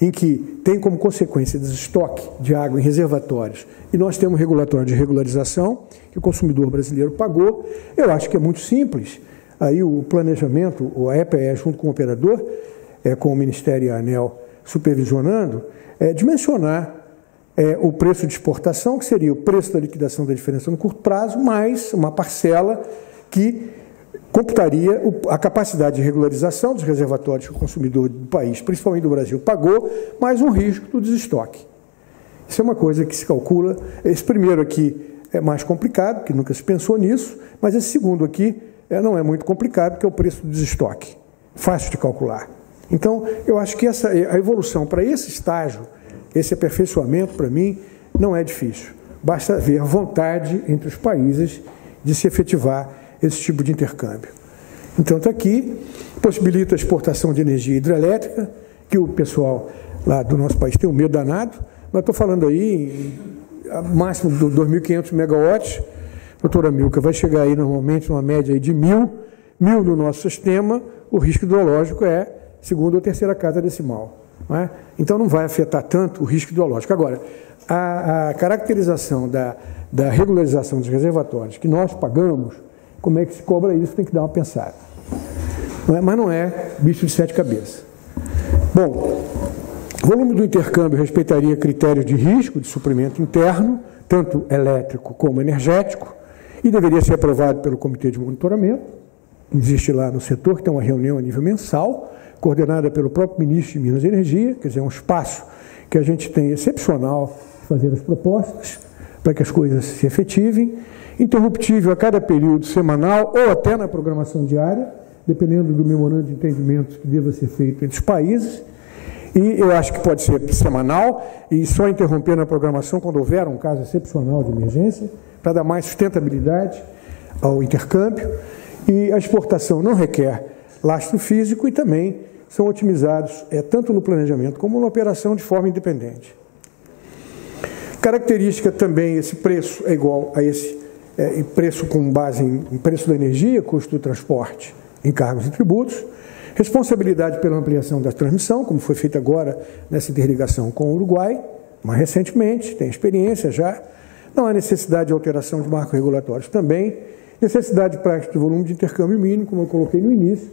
em que tem como consequência desestoque de água em reservatórios, e nós temos um regulatório de regularização, que o consumidor brasileiro pagou, eu acho que é muito simples. Aí o planejamento, a EPE, junto com o operador, com o Ministério e a ANEEL supervisionando, dimensionar o preço de exportação, que seria o preço da liquidação da diferença no curto prazo, mais uma parcela que computaria a capacidade de regularização dos reservatórios que o consumidor do país, principalmente do Brasil, pagou, mais um risco do desestoque. Isso é uma coisa que se calcula. Esse primeiro aqui é mais complicado, que nunca se pensou nisso, mas esse segundo aqui não é muito complicado, que é o preço do desestoque. Fácil de calcular. Então, eu acho que a evolução para esse estágio, esse aperfeiçoamento, para mim, não é difícil. Basta haver vontade entre os países de se efetivar esse tipo de intercâmbio. Então, está aqui, possibilita a exportação de energia hidrelétrica, que o pessoal lá do nosso país tem um medo danado, mas estou falando aí máximo de 2.500 megawatts, doutora Milka, vai chegar aí normalmente numa média aí de 1.000 no nosso sistema, o risco hidrológico é segunda ou terceira casa decimal. Não é? Então, não vai afetar tanto o risco hidrológico. Agora, a caracterização da regularização dos reservatórios que nós pagamos, como é que se cobra isso, tem que dar uma pensada. Mas não é bicho de sete cabeças. Bom, o volume do intercâmbio respeitaria critérios de risco de suprimento interno, tanto elétrico como energético, e deveria ser aprovado pelo Comitê de Monitoramento, existe lá no setor, que tem uma reunião a nível mensal, coordenada pelo próprio ministro de Minas e Energia, quer dizer, é um espaço que a gente tem excepcional de fazer as propostas, para que as coisas se efetivem, interruptível a cada período semanal ou até na programação diária, dependendo do memorando de entendimento que deva ser feito entre os países, e eu acho que pode ser semanal e só interromper na programação quando houver um caso excepcional de emergência, para dar mais sustentabilidade ao intercâmbio, e a exportação não requer lastro físico e também são otimizados tanto no planejamento como na operação de forma independente. Característica também, esse preço é igual a esse preço com base em preço da energia, custo do transporte, encargos e tributos, responsabilidade pela ampliação da transmissão, como foi feita agora nessa interligação com o Uruguai, mais recentemente, tem experiência já, não há necessidade de alteração de marcos regulatórios também, necessidade prática de volume de intercâmbio mínimo, como eu coloquei no início,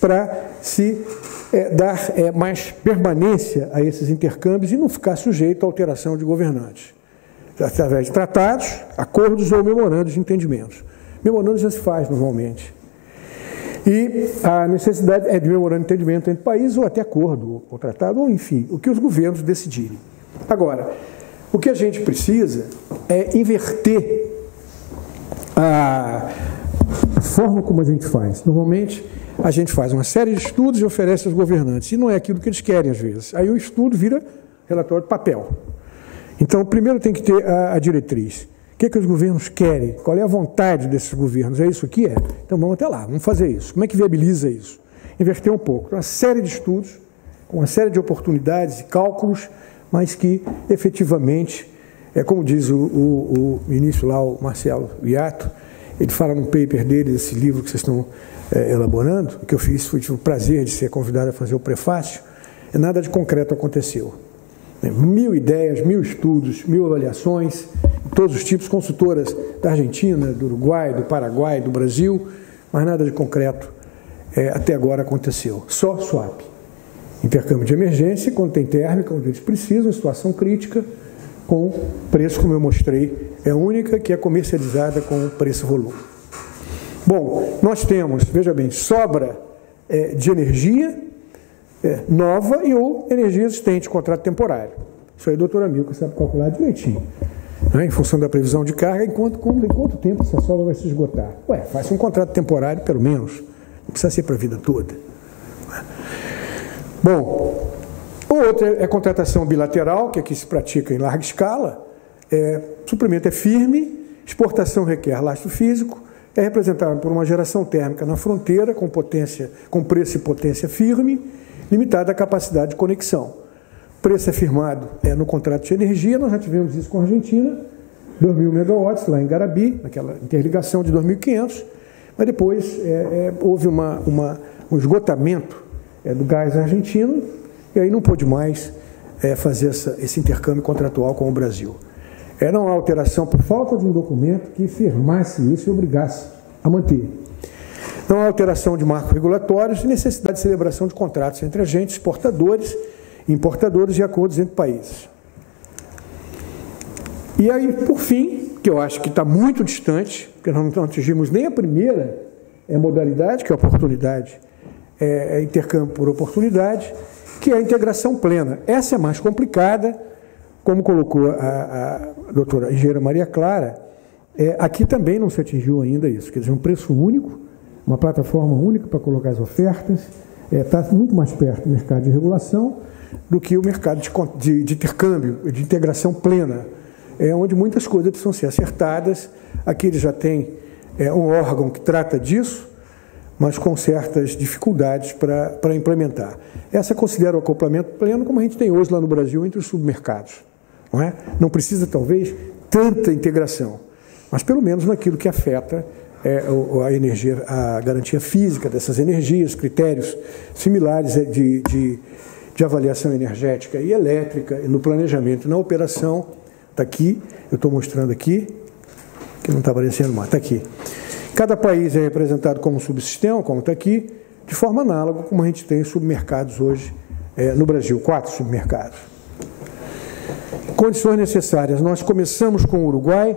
para se dar mais permanência a esses intercâmbios e não ficar sujeito à alteração de governantes, através de tratados, acordos ou memorandos de entendimentos. Memorandos já se faz normalmente. E a necessidade é de memorando de entendimento entre países ou até acordo, ou tratado, ou enfim, o que os governos decidirem. Agora, o que a gente precisa é inverter a forma como a gente faz. Normalmente, a gente faz uma série de estudos e oferece aos governantes, e não é aquilo que eles querem às vezes. Aí o estudo vira relatório de papel. Então, primeiro tem que ter a diretriz. O que os governos querem? Qual é a vontade desses governos? É isso que é? Então vamos até lá, vamos fazer isso. Como é que viabiliza isso? Inverter um pouco. Então, uma série de estudos, com uma série de oportunidades e cálculos, mas que efetivamente, como diz o ministro lá, o Marcelo Viato, ele fala num paper dele, esse livro que vocês estão elaborando, que eu fiz, tive o prazer de ser convidado a fazer o prefácio, nada de concreto aconteceu. 1000 ideias, 1000 estudos, 1000 avaliações, todos os tipos, consultoras da Argentina, do Uruguai, do Paraguai, do Brasil, mas nada de concreto até agora aconteceu. Só swap. Intercâmbio de emergência, quando tem térmica, quando eles precisam, situação crítica, com preço, como eu mostrei, é a única que é comercializada com preço-volume. Bom, nós temos, veja bem, sobra de energia nova e ou energia existente, contrato temporário. Isso aí, doutora Milka, sabe calcular direitinho. Em função da previsão de carga, em quanto tempo essa sobra vai se esgotar? Faz um contrato temporário, pelo menos. Não precisa ser para a vida toda. Bom, o outro é contratação bilateral, que aqui se pratica em larga escala. Suprimento é firme, exportação requer lastro físico, é representada por uma geração térmica na fronteira, com preço e potência firme, limitada à capacidade de conexão. O preço é firmado no contrato de energia, nós já tivemos isso com a Argentina, 2.000 megawatts lá em Garabi, naquela interligação de 2.500, mas depois houve um esgotamento do gás argentino, e aí não pôde mais fazer esse intercâmbio contratual com o Brasil. Não há alteração por falta de um documento que firmasse isso e obrigasse a manter. Não há alteração de marcos regulatórios e necessidade de celebração de contratos entre agentes, exportadores, importadores e acordos entre países. E aí, por fim, que eu acho que está muito distante, porque nós não atingimos nem a primeira modalidade, que é a oportunidade, intercâmbio por oportunidade, que é a integração plena. Essa é mais complicada, como colocou a doutora engenheira Maria Clara, aqui também não se atingiu ainda isso, quer dizer, um preço único, uma plataforma única para colocar as ofertas, está muito mais perto do mercado de regulação do que o mercado de intercâmbio, de integração plena, onde muitas coisas precisam ser acertadas. Aqui eles já têm um órgão que trata disso, mas com certas dificuldades para implementar. Essa considera o acoplamento pleno como a gente tem hoje lá no Brasil entre os submercados. Não é? Não precisa, talvez, tanta integração, mas pelo menos naquilo que afeta a energia, a garantia física dessas energias, critérios similares de avaliação energética e elétrica, no planejamento e na operação. Está aqui, eu estou mostrando aqui, que não está aparecendo mais, está aqui. Cada país é representado como subsistema, como está aqui, de forma análoga, como a gente tem submercados hoje no Brasil, 4 submercados. Condições necessárias. Nós começamos com o Uruguai,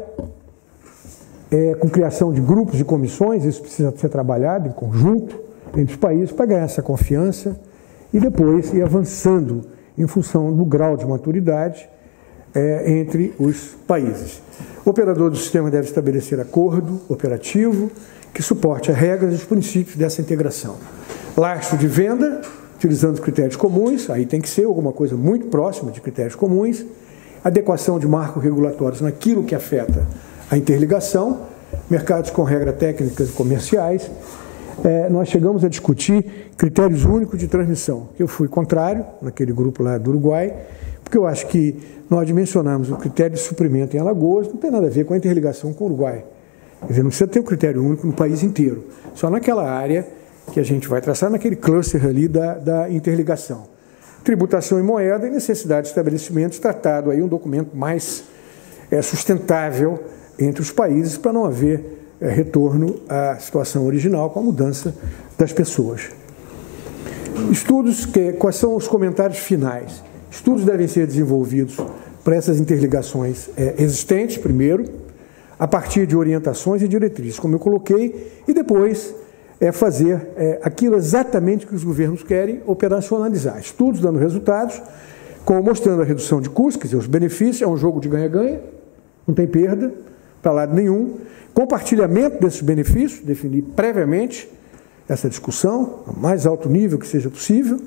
com criação de grupos e comissões, isso precisa ser trabalhado em conjunto entre os países para ganhar essa confiança e depois ir avançando em função do grau de maturidade entre os países. O operador do sistema deve estabelecer acordo operativo que suporte as regras e os princípios dessa integração. Lastro de venda, utilizando critérios comuns, aí tem que ser alguma coisa muito próxima de critérios comuns, adequação de marcos regulatórios naquilo que afeta a interligação, mercados com regras técnicas e comerciais. Nós chegamos a discutir critérios únicos de transmissão. Eu fui contrário, naquele grupo lá do Uruguai, porque eu acho que nós dimensionamos o critério de suprimento em Alagoas, não tem nada a ver com a interligação com o Uruguai. Quer dizer, não precisa ter um critério único no país inteiro, só naquela área que a gente vai traçar, naquele cluster ali da interligação. Tributação em moeda e necessidade de estabelecimentos, tratado aí um documento mais sustentável entre os países para não haver retorno à situação original com a mudança das pessoas. Estudos, quais são os comentários finais? Estudos devem ser desenvolvidos para essas interligações existentes, primeiro, a partir de orientações e diretrizes, como eu coloquei, e depois fazer aquilo exatamente que os governos querem, operacionalizar. Estudos dando resultados, como mostrando a redução de custos, quer dizer, os benefícios, é um jogo de ganha-ganha, não tem perda, para lado nenhum. Compartilhamento desses benefícios, definir previamente essa discussão, ao mais alto nível que seja possível.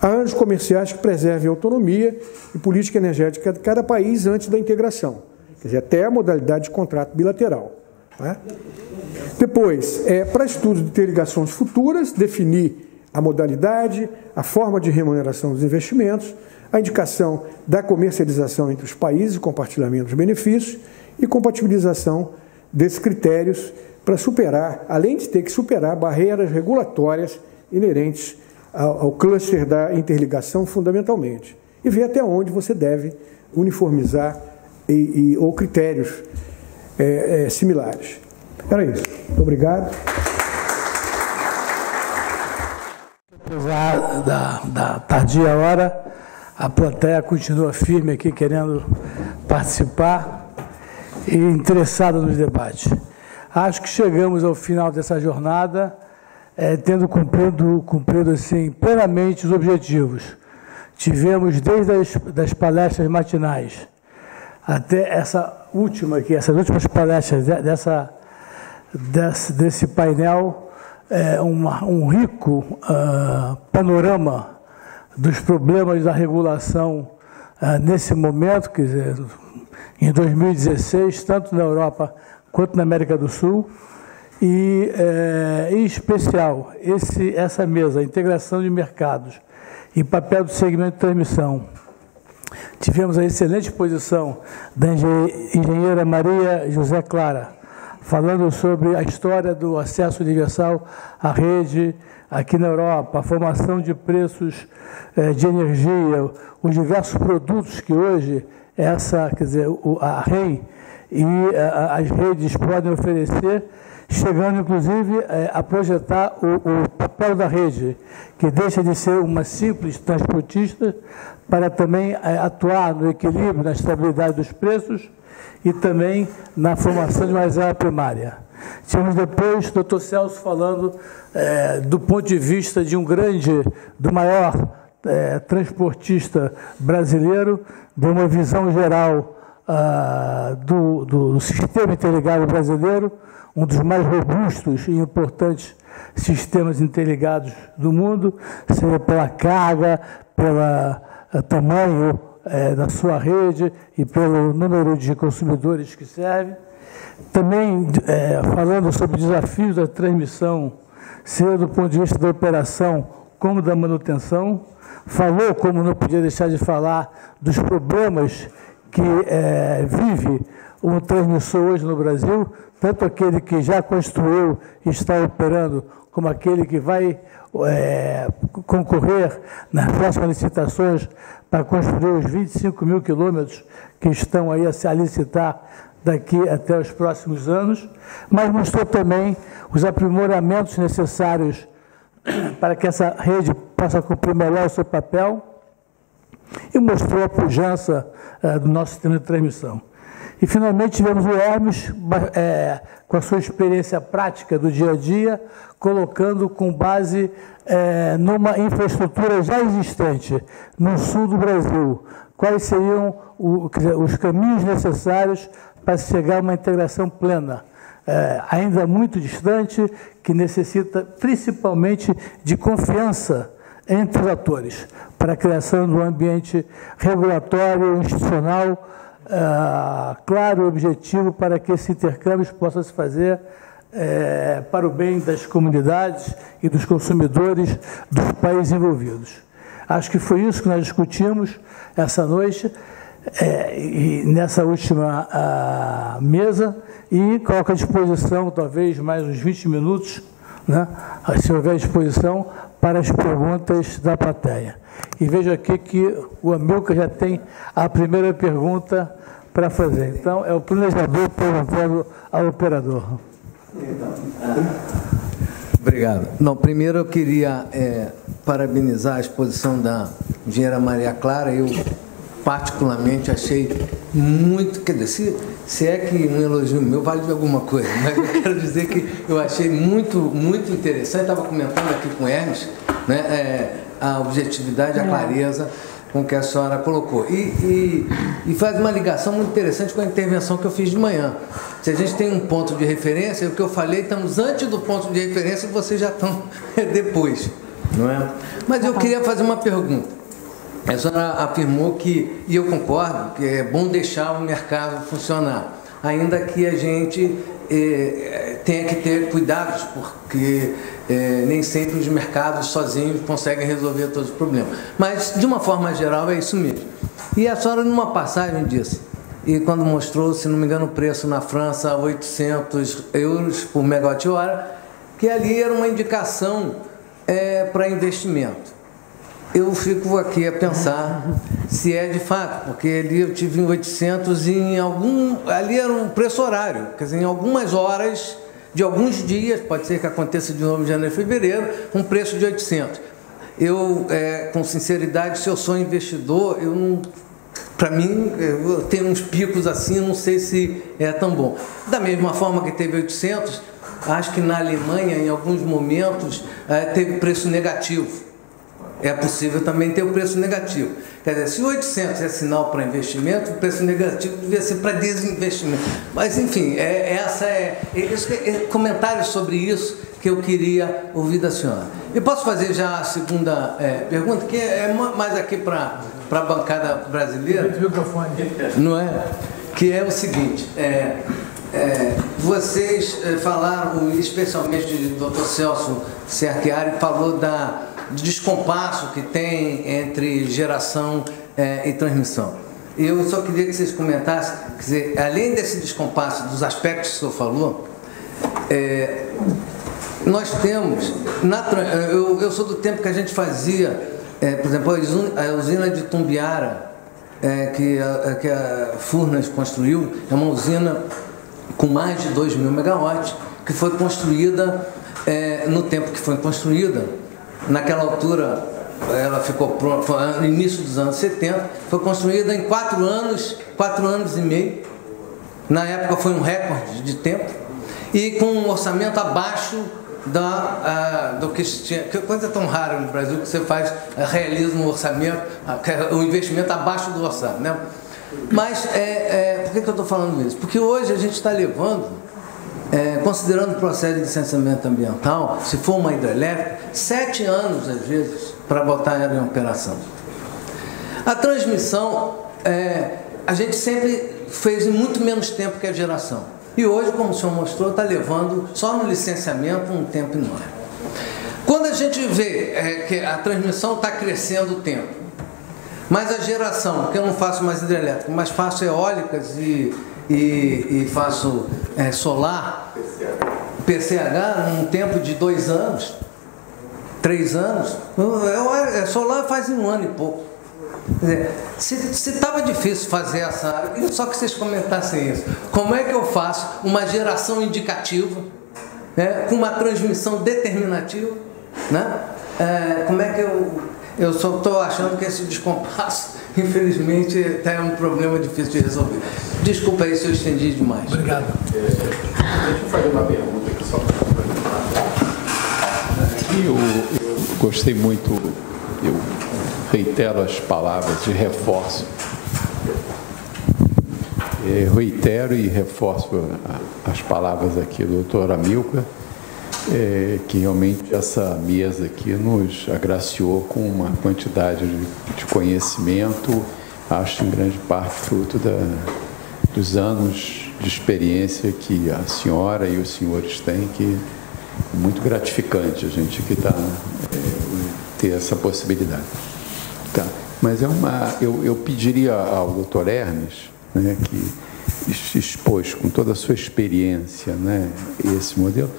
Arranjos comerciais que preservem a autonomia e política energética de cada país antes da integração, quer dizer, até a modalidade de contrato bilateral. Né? Depois, para estudos de interligações futuras, definir a modalidade, a forma de remuneração dos investimentos, a indicação da comercialização entre os países, compartilhamento dos benefícios e compatibilização desses critérios para superar, além de ter que superar barreiras regulatórias inerentes ao cluster da interligação fundamentalmente, e ver até onde você deve uniformizar ou critérios similares. Era isso. Muito obrigado. Apesar da tardia hora, a plateia continua firme aqui, querendo participar e interessada nos debates. Acho que chegamos ao final dessa jornada, tendo cumprido assim, plenamente os objetivos. Tivemos desde as palestras matinais até essa última aqui, essas últimas palestras desse painel, um rico panorama dos problemas da regulação nesse momento, quer dizer, em 2016, tanto na Europa quanto na América do Sul, e, em especial, essa mesa, integração de mercados e papel do segmento de transmissão. Tivemos a excelente exposição da engenheira Maria José Clara, falando sobre a história do acesso universal à rede aqui na Europa, a formação de preços de energia, os diversos produtos que hoje a REN e as redes podem oferecer, chegando inclusive a projetar o papel da rede, que deixa de ser uma simples transportista para também atuar no equilíbrio, na estabilidade dos preços e também na formação de uma reserva primária. Tivemos depois o Dr. Celso falando do ponto de vista do maior transportista brasileiro, de uma visão geral do sistema interligado brasileiro, um dos mais robustos e importantes sistemas interligados do mundo, seja pela carga, pelo tamanho da sua rede e pelo número de consumidores que serve. Também falando sobre desafios da transmissão, seja do ponto de vista da operação como da manutenção. Falou, como não podia deixar de falar, dos problemas que vive um transmissor hoje no Brasil, tanto aquele que já construiu e está operando, como aquele que vai concorrer nas próximas licitações para construir os 25 mil quilômetros que estão aí a licitar daqui até os próximos anos, mas mostrou também os aprimoramentos necessários para que essa rede possa cumprir melhor o seu papel e mostrou a pujança do nosso sistema de transmissão. E, finalmente, tivemos o Hermes, com a sua experiência prática do dia a dia, colocando com base numa infraestrutura já existente no sul do Brasil, quais seriam os caminhos necessários para chegar a uma integração plena, ainda muito distante, que necessita principalmente de confiança entre os atores, para a criação de um ambiente regulatório, institucional, claro e objetivo, para que esse intercâmbio possa se fazer para o bem das comunidades e dos consumidores dos países envolvidos. Acho que foi isso que nós discutimos essa noite, e nessa última mesa, e coloco à disposição, talvez, mais uns 20 minutos, né, se houver disposição, para as perguntas da plateia. E vejo aqui que o Amilcar já tem a primeira pergunta para fazer. Então, é o planejador perguntando ao operador. Obrigado. Não, primeiro eu queria parabenizar a exposição da engenheira Maria Clara. Eu, particularmente, achei muito... Quer dizer, se é que um elogio meu vale de alguma coisa, mas eu quero dizer que eu achei muito, muito interessante. Estava comentando aqui com o Hermes, né, a objetividade, a clareza com que a senhora colocou. E faz uma ligação muito interessante com a intervenção que eu fiz de manhã. Se a gente tem um ponto de referência, o que eu falei, estamos antes do ponto de referência e vocês já estão depois, não é? Mas eu queria fazer uma pergunta. A senhora afirmou que, e eu concordo, que é bom deixar o mercado funcionar, ainda que a gente tenha que ter cuidados, porque nem sempre os mercados sozinhos conseguem resolver todos os problemas. Mas, de uma forma geral, é isso mesmo. E a senhora, numa passagem, disse, e quando mostrou, se não me engano, o preço na França, 800 euros por megawatt-hora, que ali era uma indicação para investimento. Eu fico aqui a pensar se é de fato, porque ali eu tive em 800 e ali era um preço horário, quer dizer, em algumas horas de alguns dias, pode ser que aconteça de novo em janeiro e fevereiro, um preço de 800. Eu, com sinceridade, se eu sou investidor, eu não... Para mim, eu tenho uns picos assim, não sei se é tão bom. Da mesma forma que teve 800, acho que na Alemanha, em alguns momentos, teve preço negativo. É possível também ter o preço negativo. Quer dizer, se 800 é sinal para investimento, o preço negativo devia ser para desinvestimento. Mas, enfim, comentários sobre isso que eu queria ouvir da senhora. E posso fazer já a segunda pergunta, que é mais aqui para a bancada brasileira, não é? Que é o seguinte, vocês falaram, especialmente o Dr. Celso Cerchiari, falou do descompasso que tem entre geração e transmissão. Eu só queria que vocês comentassem, quer dizer, além desse descompasso, dos aspectos que o senhor falou, nós temos, eu sou do tempo que a gente fazia, por exemplo, a usina de Tumbiara, que a Furnas construiu, é uma usina com mais de 2.000 megawatts, que foi construída, no tempo que foi construída, naquela altura, ela ficou pronta no início dos anos 70, foi construída em 4 anos e meio. Na época foi um recorde de tempo, e com um orçamento abaixo do que se tinha. Que coisa tão rara no Brasil que você realiza um orçamento, um investimento abaixo do orçamento, né? Mas, por que eu estou falando isso? Porque hoje a gente está levando, considerando o processo de licenciamento ambiental, se for uma hidrelétrica, 7 anos, às vezes, para botar ela em operação. A transmissão, a gente sempre fez em muito menos tempo que a geração. E hoje, como o senhor mostrou, está levando, só no licenciamento, um tempo enorme. Quando a gente vê que a transmissão está crescendo o tempo, mas a geração, porque eu não faço mais hidrelétrica, mas faço eólicas e faço solar, PCH, num tempo de 2 anos, 3 anos, solar faz em 1 ano e pouco. Quer dizer, se estava difícil fazer essa, só que vocês comentassem isso, como é que eu faço uma geração indicativa, com uma transmissão determinativa, né? Como é que eu só estou achando que esse descompasso infelizmente, é um problema difícil de resolver. Desculpa aí se eu estendi demais. Obrigado. Deixa eu fazer uma pergunta aqui só para eu gostei muito, eu reitero as palavras de reforço. Reitero e reforço as palavras aqui do doutor Amilcar, que realmente essa mesa aqui nos agraciou com uma quantidade de conhecimento, acho em grande parte fruto dos anos de experiência que a senhora e os senhores têm, que é muito gratificante a gente que está ter essa possibilidade. Tá. Mas eu pediria ao doutor Hermes, né, que expôs com toda a sua experiência, né, esse modelo,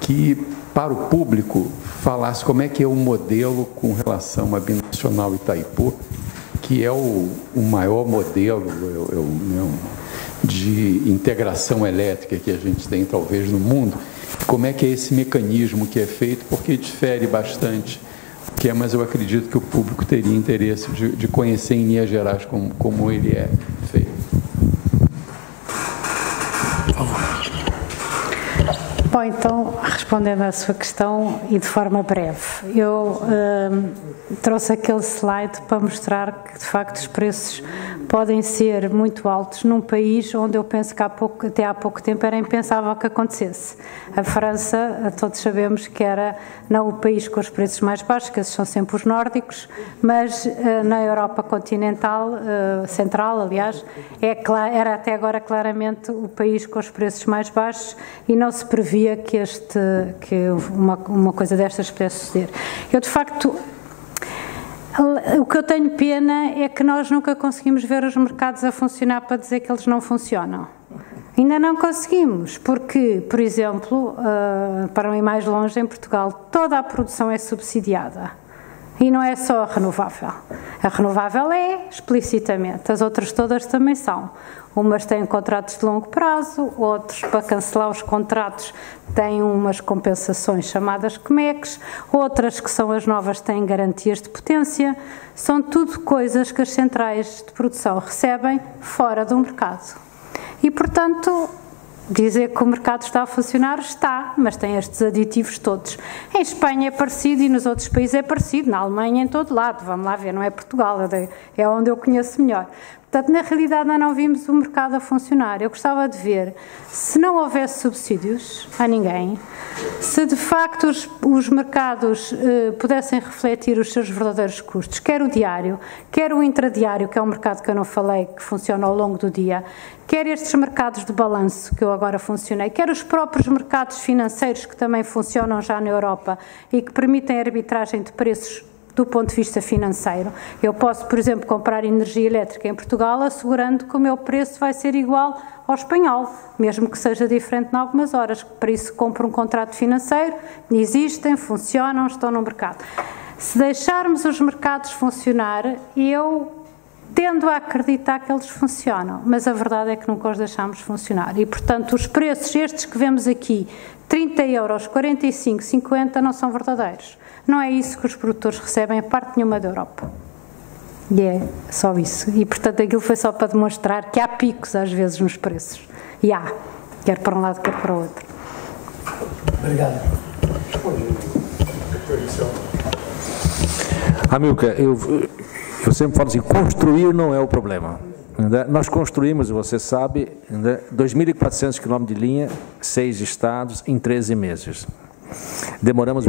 que para o público falasse como é que é o modelo com relação à Binacional Itaipu, que é o maior modelo de integração elétrica que a gente tem talvez no mundo, como é que é esse mecanismo que é feito, porque difere bastante, mas eu acredito que o público teria interesse de conhecer em linhas gerais como ele é feito. Bom, então, respondendo à sua questão e de forma breve, eu trouxe aquele slide para mostrar que, de facto, os preços podem ser muito altos num país onde eu penso que até há pouco tempo era impensável que acontecesse. A França, todos sabemos que era não o país com os preços mais baixos, que esses são sempre os nórdicos, mas na Europa continental, central, aliás, era até agora claramente o país com os preços mais baixos e não se previa que uma coisa destas pudesse suceder. Eu, de facto, o que eu tenho pena é que nós nunca conseguimos ver os mercados a funcionar para dizer que eles não funcionam. Ainda não conseguimos, porque, por exemplo, para não ir mais longe, em Portugal, toda a produção é subsidiada. E não é só a renovável. A renovável é explicitamente, as outras todas também são. Umas têm contratos de longo prazo, outros, para cancelar os contratos, têm umas compensações chamadas COMEX, outras que são as novas têm garantias de potência. São tudo coisas que as centrais de produção recebem fora do mercado. E, portanto, dizer que o mercado está a funcionar, está, mas tem estes aditivos todos. Em Espanha é parecido e nos outros países é parecido, na Alemanha em todo lado, vamos lá ver, não é Portugal, é onde eu conheço melhor. Portanto, na realidade, nós não vimos o mercado a funcionar. Eu gostava de ver, se não houvesse subsídios a ninguém, se de facto os mercados pudessem refletir os seus verdadeiros custos, quer o diário, quer o intradiário, que é um mercado que eu não falei, que funciona ao longo do dia, quer estes mercados de balanço que eu agora funcionei, quer os próprios mercados financeiros que também funcionam já na Europa e que permitem a arbitragem de preços do ponto de vista financeiro. Eu posso, por exemplo, comprar energia elétrica em Portugal assegurando que o meu preço vai ser igual ao espanhol, mesmo que seja diferente em algumas horas. Para isso compro um contrato financeiro, existem, funcionam, estão no mercado. Se deixarmos os mercados funcionar, eu tendo a acreditar que eles funcionam, mas a verdade é que nunca os deixamos funcionar. E, portanto, os preços, estes que vemos aqui, 30 euros, 45, 50, não são verdadeiros. Não é isso que os produtores recebem em parte nenhuma da Europa. E é só isso. E, portanto, aquilo foi só para demonstrar que há picos, às vezes, nos preços. E há, quer para um lado, quer para o outro. Obrigado. Amilcar, eu sempre falo assim, construir não é o problema. Nós construímos, você sabe, 2.400 quilômetros de linha, 6 estados, em 13 meses. Demoramos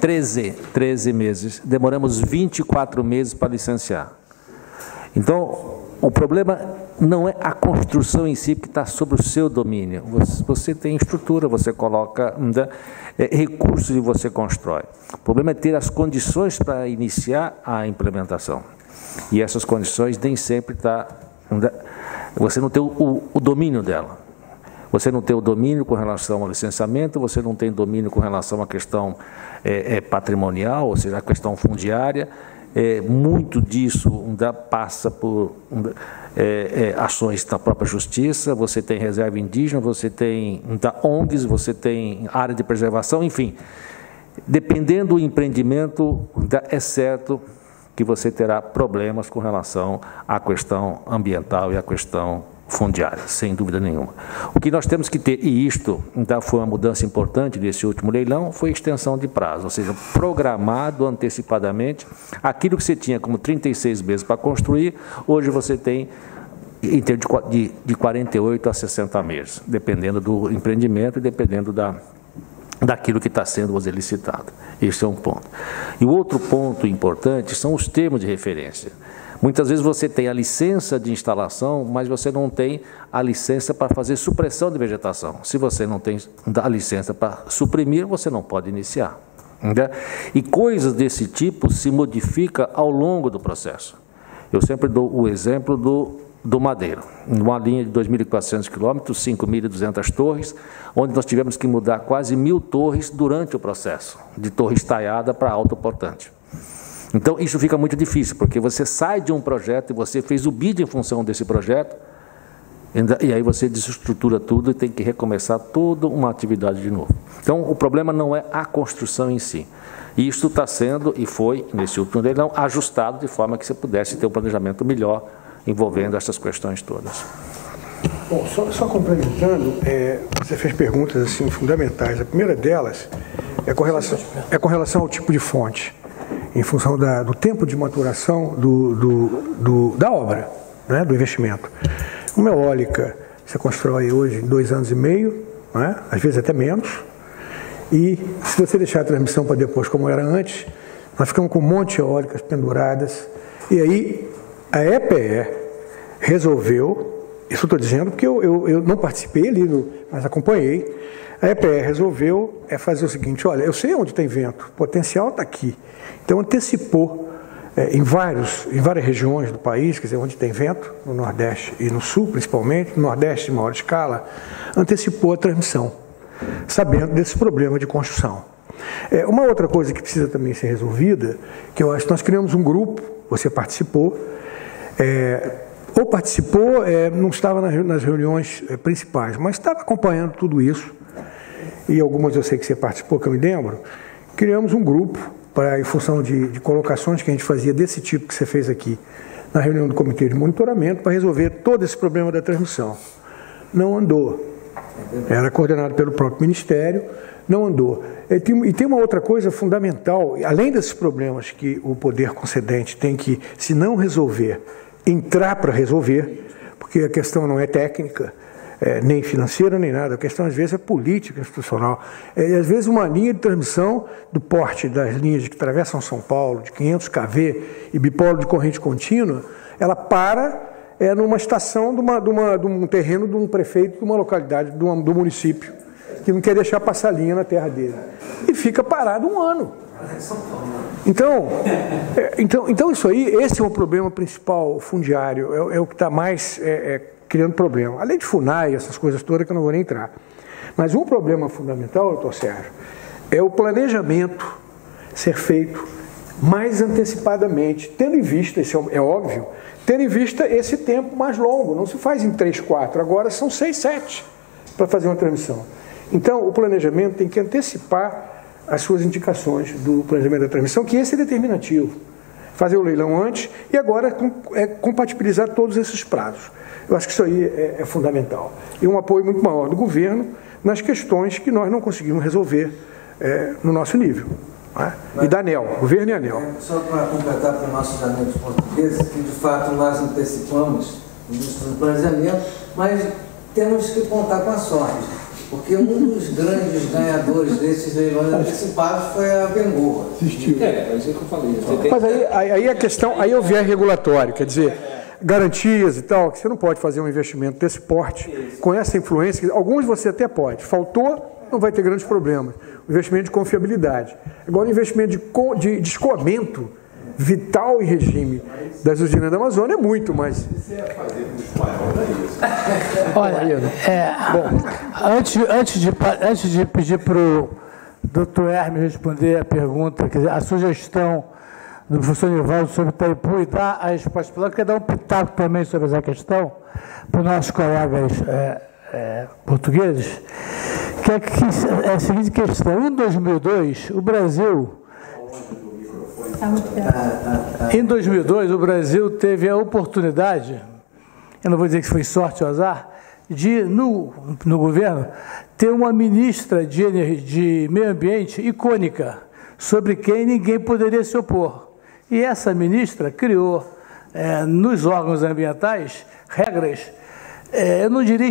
13 meses, demoramos 24 meses para licenciar. Então, o problema não é a construção em si que está sobre o seu domínio. Você tem estrutura, você coloca recursos e você constrói. O problema é ter as condições para iniciar a implementação. E essas condições nem sempre você não tem o domínio dela. Você não tem o domínio com relação ao licenciamento, você não tem domínio com relação à questão patrimonial, ou seja, a questão fundiária. Muito disso passa por ações da própria justiça, você tem reserva indígena, você tem ONGs, você tem área de preservação, enfim. Dependendo do empreendimento, é certo que você terá problemas com relação à questão ambiental e à questão fundiária, sem dúvida nenhuma. O que nós temos que ter, e isto então, foi uma mudança importante desse último leilão, foi extensão de prazo, ou seja, programado antecipadamente aquilo que você tinha como 36 meses para construir, hoje você tem em termos de 48 a 60 meses, dependendo do empreendimento e dependendo daquilo que está sendo licitado. Esse é um ponto. E o outro ponto importante são os termos de referência. Muitas vezes você tem a licença de instalação, mas você não tem a licença para fazer supressão de vegetação. Se você não tem a licença para suprimir, você não pode iniciar. Né? E coisas desse tipo se modificam ao longo do processo. Eu sempre dou o exemplo do Madeiro, numa linha de 2.400 quilômetros, 5.200 torres, onde nós tivemos que mudar quase 1.000 torres durante o processo, de torre estaiada para autoportante. Então, isso fica muito difícil, porque você sai de um projeto e você fez o bid em função desse projeto, e aí você desestrutura tudo e tem que recomeçar toda uma atividade de novo. Então, o problema não é a construção em si. E isso está sendo, e foi, nesse último leilão, ajustado de forma que você pudesse ter um planejamento melhor envolvendo essas questões todas. Bom, só complementando, você fez perguntas assim, fundamentais. A primeira delas é com relação ao tipo de fonte, em função do tempo de maturação da obra, né, do investimento. Uma eólica, você constrói hoje em 2 anos e meio, né, às vezes até menos, e se você deixar a transmissão para depois, como era antes, nós ficamos com um monte de eólicas penduradas, e aí a EPE resolveu, isso eu estou dizendo porque eu não participei ali, mas acompanhei, a EPE resolveu fazer o seguinte, olha, eu sei onde tem vento, o potencial está aqui, então antecipou em várias regiões do país, quer dizer, onde tem vento, no Nordeste e no Sul principalmente, no Nordeste de maior escala, antecipou a transmissão, sabendo desse problema de construção. Uma outra coisa que precisa também ser resolvida, que eu acho que nós criamos um grupo, você participou, ou participou, não estava nas reuniões principais, mas estava acompanhando tudo isso, e algumas eu sei que você participou, que eu me lembro, criamos um grupo, em função de colocações que a gente fazia desse tipo que você fez aqui, na reunião do Comitê de Monitoramento, para resolver todo esse problema da transmissão. Não andou. Era coordenado pelo próprio Ministério, não andou. E tem uma outra coisa fundamental, além desses problemas que o poder concedente tem que, se não resolver, entrar para resolver, porque a questão não é técnica, nem financeira, nem nada, a questão às vezes é política, institucional. Às vezes uma linha de transmissão do porte das linhas que atravessam São Paulo, de 500 kV e bipolo de corrente contínua, ela para numa estação de um terreno de um prefeito de uma localidade, do município, que não quer deixar passar linha na terra dele. E fica parado 1 ano. Então isso aí, esse é o problema principal fundiário, é o que está mais criando problema. Além de FUNAI, essas coisas todas que eu não vou nem entrar. Mas um problema fundamental, doutor Sérgio, é o planejamento ser feito mais antecipadamente, tendo em vista, isso é óbvio, tendo em vista esse tempo mais longo. Não se faz em 3, 4, agora são 6, 7 para fazer uma transmissão. Então, o planejamento tem que antecipar as suas indicações do planejamento da transmissão, que esse é determinativo. Fazer o leilão antes e agora compatibilizar todos esses prazos. Eu acho que isso aí é fundamental. E um apoio muito maior do governo nas questões que nós não conseguimos resolver no nosso nível. Né? E da ANEEL, governo e ANEEL. Só para completar para os nossos amigos portugueses, que de fato nós antecipamos o planejamento, mas temos que contar com a sorte, porque um dos grandes ganhadores desses leilões antecipados foi a Bengorra. Existiu. É isso que eu falei. Mas aí a questão, aí é o viés regulatório, quer dizer, garantias e tal, que você não pode fazer um investimento desse porte, com essa influência, alguns você até pode, faltou, não vai ter grandes problemas. O investimento de confiabilidade. Agora, o investimento de escoamento vital e regime das usinas da Amazônia é muito, mas... Olha, antes de pedir para o doutor Hermes responder a pergunta, quer dizer, a sugestão do professor Nivaldo sobre Itaipu e dar a resposta, eu quero dar um pitaco também sobre essa questão para os nossos colegas portugueses, que é a seguinte questão. Em 2002, o Brasil Em 2002, o Brasil teve a oportunidade, eu não vou dizer que foi sorte ou azar, de, no governo, ter uma ministra de meio ambiente icônica, sobre quem ninguém poderia se opor. E essa ministra criou, nos órgãos ambientais, regras, eu não diria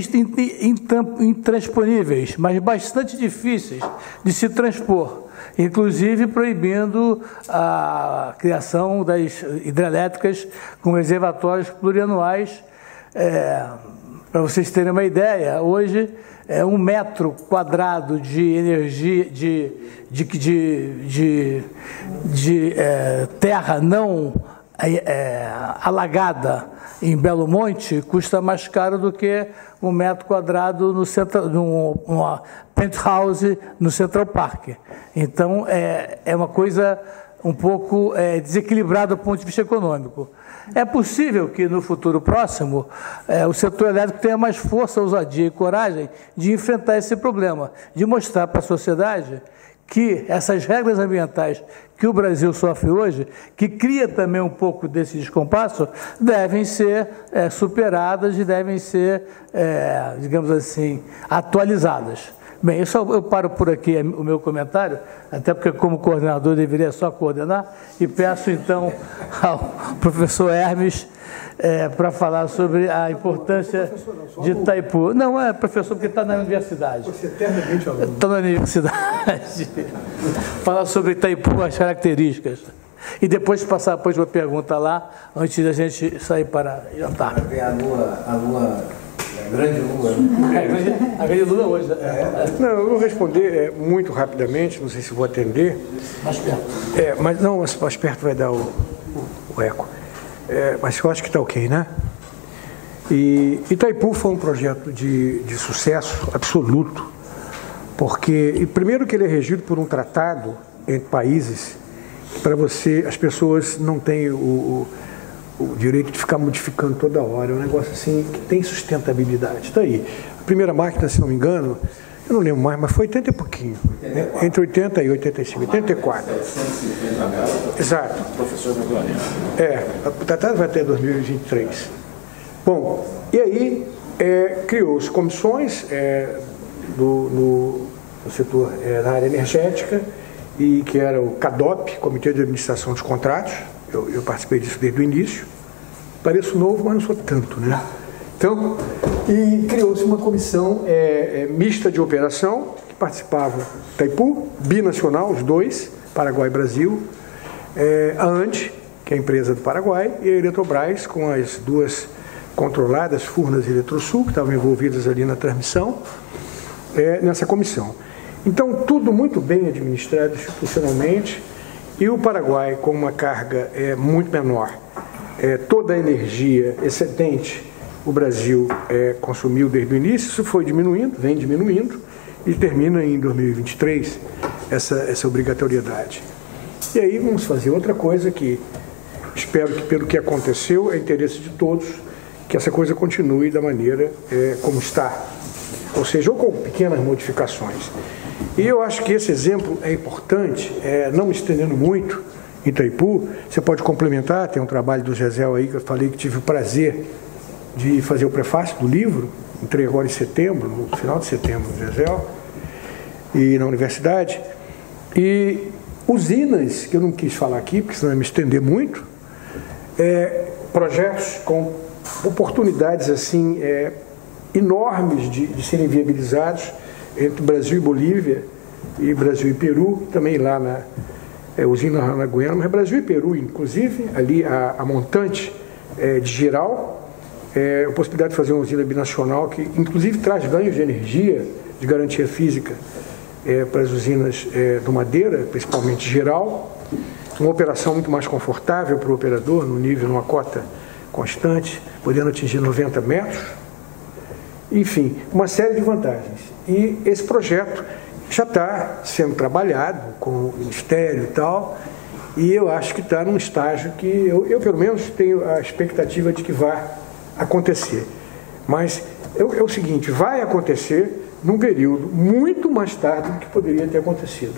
intransponíveis, mas bastante difíceis de se transpor, inclusive proibindo a criação das hidrelétricas com reservatórios plurianuais. Para vocês terem uma ideia, hoje 1 metro quadrado de energia, de terra não alagada em Belo Monte custa mais caro do que 1 metro quadrado numa penthouse no Central Park. Então, é uma coisa um pouco desequilibrada do ponto de vista econômico. É possível que no futuro próximo o setor elétrico tenha mais força, ousadia e coragem de enfrentar esse problema, de mostrar para a sociedade que essas regras ambientais que o Brasil sofre hoje, que cria também um pouco desse descompasso, devem ser superadas e devem ser, digamos assim, atualizadas. Bem, eu paro por aqui o meu comentário, até porque como coordenador deveria só coordenar, e peço então ao professor Hermes para falar sobre a importância de Itaipu. Não, é professor porque está na universidade. Você é eternamente aluno. Está na universidade. Falar sobre Itaipu, as características. E depois passar depois uma pergunta lá, antes da gente sair para jantar. A lua... grande lua. A grande lua hoje. Não, eu vou responder muito rapidamente, não sei se vou atender. Mais perto. Mas não, mais perto vai dar o eco. Mas eu acho que está ok, né? E Itaipu foi um projeto de sucesso absoluto, porque, primeiro que ele é regido por um tratado entre países, que para as pessoas não têm o direito de ficar modificando toda hora, é um negócio assim que tem sustentabilidade. Está aí. A primeira máquina, se não me engano, eu não lembro mais, mas foi 80 e pouquinho, né? Entre 80 e 85, 84. Exato. Professor da Glória. O tratado vai até 2023. Bom, e aí criou-se comissões no setor, na área energética, e que era o CADOP, Comitê de Administração dos Contratos. Eu participei disso desde o início. Pareço novo, mas não sou tanto, né? Então, e criou-se uma comissão mista de operação, que participavam Itaipu, binacional, os dois, Paraguai e Brasil, a ANDE, que é a empresa do Paraguai, e a Eletrobras, com as duas controladas, Furnas e Eletrosul, que estavam envolvidas ali na transmissão, nessa comissão. Então, tudo muito bem administrado institucionalmente, e o Paraguai, com uma carga muito menor, toda a energia excedente, o Brasil consumiu desde o início, isso foi diminuindo, vem diminuindo, e termina em 2023 essa obrigatoriedade. E aí vamos fazer outra coisa que espero que, pelo que aconteceu, é interesse de todos, que essa coisa continue da maneira como está, ou seja, ou com pequenas modificações. E eu acho que esse exemplo é importante, não me estendendo muito, em Itaipu, você pode complementar, tem um trabalho do Gesel aí, que eu falei que tive o prazer de fazer o prefácio do livro, entrei agora em setembro, no final de setembro, no Gesel, e na universidade, e usinas, que eu não quis falar aqui, porque senão ia me estender muito, projetos com oportunidades assim enormes de serem viabilizados entre Brasil e Bolívia, e Brasil e Peru, também lá na usina na Guiana, mas Brasil e Peru, inclusive, ali a montante de Giral, a possibilidade de fazer uma usina binacional que, inclusive, traz ganhos de energia, de garantia física para as usinas do Madeira, principalmente Giral, uma operação muito mais confortável para o operador, no nível, numa cota constante, podendo atingir 90 metros, enfim, uma série de vantagens. E esse projeto já está sendo trabalhado com o Ministério e tal, e eu acho que está num estágio que eu pelo menos tenho a expectativa de que vai acontecer. Mas é o seguinte, vai acontecer num período muito mais tarde do que poderia ter acontecido.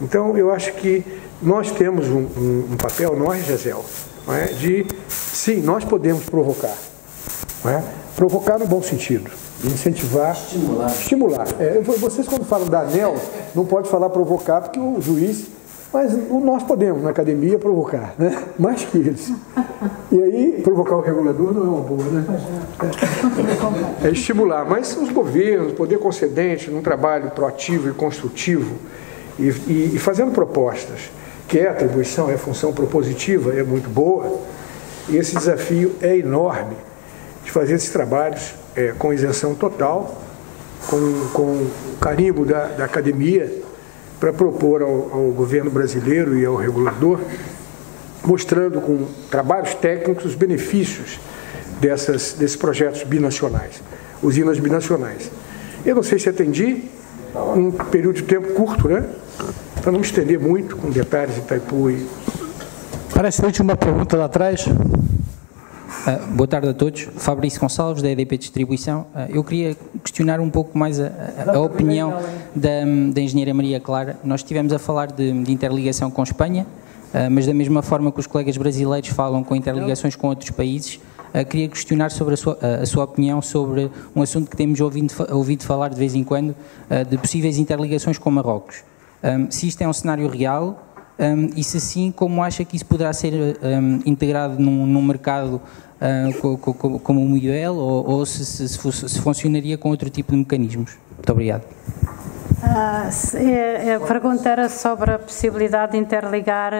Então, eu acho que nós temos um papel, nós, GESEL, não é? De, sim, nós podemos provocar, não é? Provocar no bom sentido, incentivar, estimular. Vocês, quando falam da ANEEL, não pode falar provocar, porque o juiz, mas nós podemos, na academia, provocar, né? Mais que eles. E aí, provocar o regulador não é uma boa, né? É estimular, mas os governos, o poder concedente, num trabalho proativo e construtivo, e fazendo propostas, que é atribuição, é função propositiva, é muito boa, e esse desafio é enorme de fazer esses trabalhos com isenção total, com o carimbo da academia, para propor ao governo brasileiro e ao regulador, mostrando com trabalhos técnicos os benefícios desses projetos binacionais, usinas binacionais. Eu não sei se atendi, um período de tempo curto, né? Para não me estender muito com detalhes de Itaipu. Parece que a última pergunta lá atrás. Boa tarde a todos. Fabrício Gonçalves, da EDP Distribuição. Eu queria questionar um pouco mais a opinião da engenheira Maria Clara. Nós estivemos a falar de interligação com Espanha, mas da mesma forma que os colegas brasileiros falam com interligações com outros países, queria questionar sobre a sua opinião sobre um assunto que temos ouvido falar de vez em quando, de possíveis interligações com Marrocos. Se isto é um cenário real, e se sim, como acha que isso poderá ser integrado num mercado como o modelo, ou se funcionaria com outro tipo de mecanismos? Muito obrigado. A pergunta era sobre a possibilidade de interligar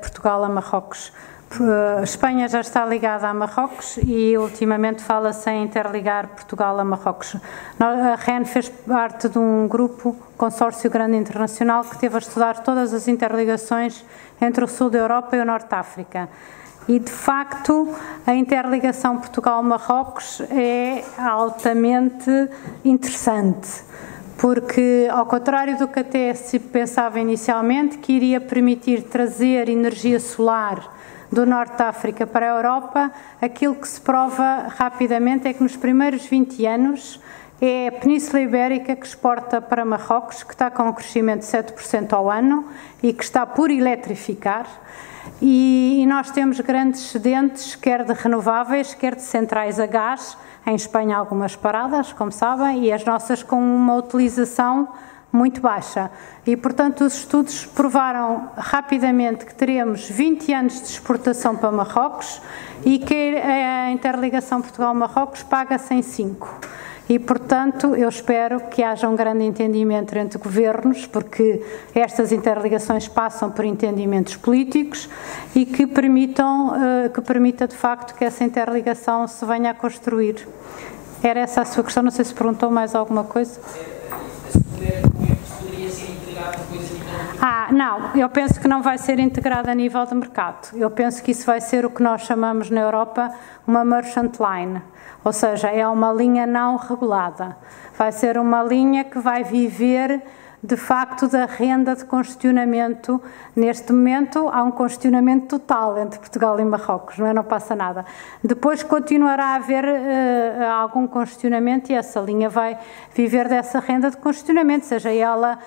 Portugal a Marrocos. A Espanha já está ligada a Marrocos e ultimamente fala-se em interligar Portugal a Marrocos. A REN fez parte de um grupo, consórcio grande internacional, que teve a estudar todas as interligações entre o sul da Europa e o norte da África. E, de facto, a interligação Portugal-Marrocos é altamente interessante, porque, ao contrário do que até se pensava inicialmente, que iria permitir trazer energia solar do norte da África para a Europa, aquilo que se prova rapidamente é que nos primeiros 20 anos é a Península Ibérica que exporta para Marrocos, que está com um crescimento de 7% ao ano e que está por eletrificar. E nós temos grandes excedentes, quer de renováveis, quer de centrais a gás, em Espanha algumas paradas, como sabem, e as nossas com uma utilização muito baixa. E, portanto, os estudos provaram rapidamente que teremos 20 anos de exportação para Marrocos e que a interligação Portugal-Marrocos paga-se em 5. E, portanto, eu espero que haja um grande entendimento entre governos, porque estas interligações passam por entendimentos políticos e que permita, de facto, que essa interligação se venha a construir. Era essa a sua questão, não sei se perguntou mais alguma coisa. Não, eu penso que não vai ser integrado a nível de mercado. Eu penso que isso vai ser o que nós chamamos na Europa uma merchant line, ou seja, é uma linha não regulada. Vai ser uma linha que vai viver, de facto, da renda de congestionamento. Neste momento há um congestionamento total entre Portugal e Marrocos, não passa nada. Depois continuará a haver algum congestionamento e essa linha vai viver dessa renda de congestionamento, seja ela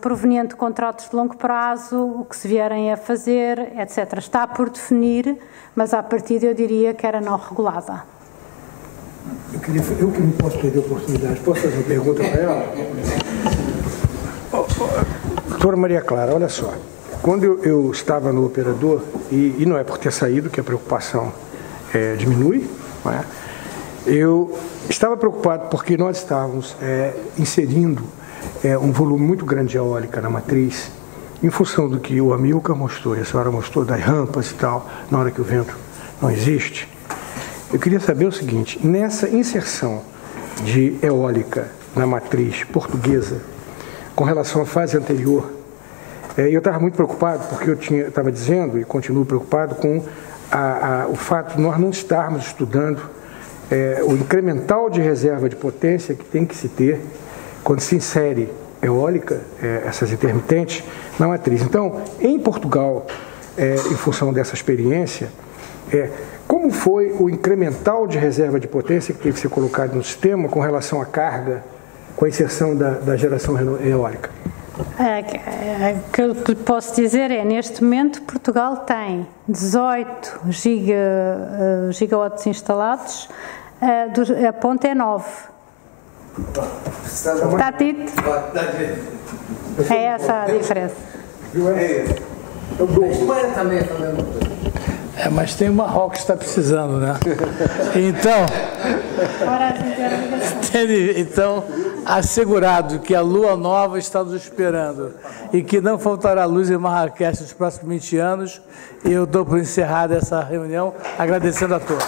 proveniente de contratos de longo prazo, o que se vierem a fazer, etc. Está por definir, mas à partida eu diria que era não regulada. Eu que não posso perder a oportunidade, posso fazer uma pergunta para ela? Doutora Maria Clara, olha só, quando eu estava no operador, e não é por ter saído que a preocupação diminui, não é? Eu estava preocupado porque nós estávamos inserindo um volume muito grande de eólica na matriz, em função do que o Amilcar mostrou, e a senhora mostrou das rampas e tal, na hora que o vento não existe. Eu queria saber o seguinte, nessa inserção de eólica na matriz portuguesa, com relação à fase anterior, eu estava muito preocupado, porque eu estava dizendo, e continuo preocupado, com o fato de nós não estarmos estudando o incremental de reserva de potência que tem que se ter quando se insere eólica, essas intermitentes, na matriz. Então, em Portugal, em função dessa experiência, como foi o incremental de reserva de potência que teve que ser colocado no sistema com relação à carga, com a inserção da geração eólica? O que eu lhe posso dizer é, neste momento, Portugal tem 18 gigawatts instalados, a ponta é 9. Está dito? É essa a diferença. Mas tem uma rock que está precisando, né? Então, assegurado que a lua nova está nos esperando e que não faltará luz em Marrakech nos próximos 20 anos, eu dou por encerrada essa reunião, agradecendo a todos.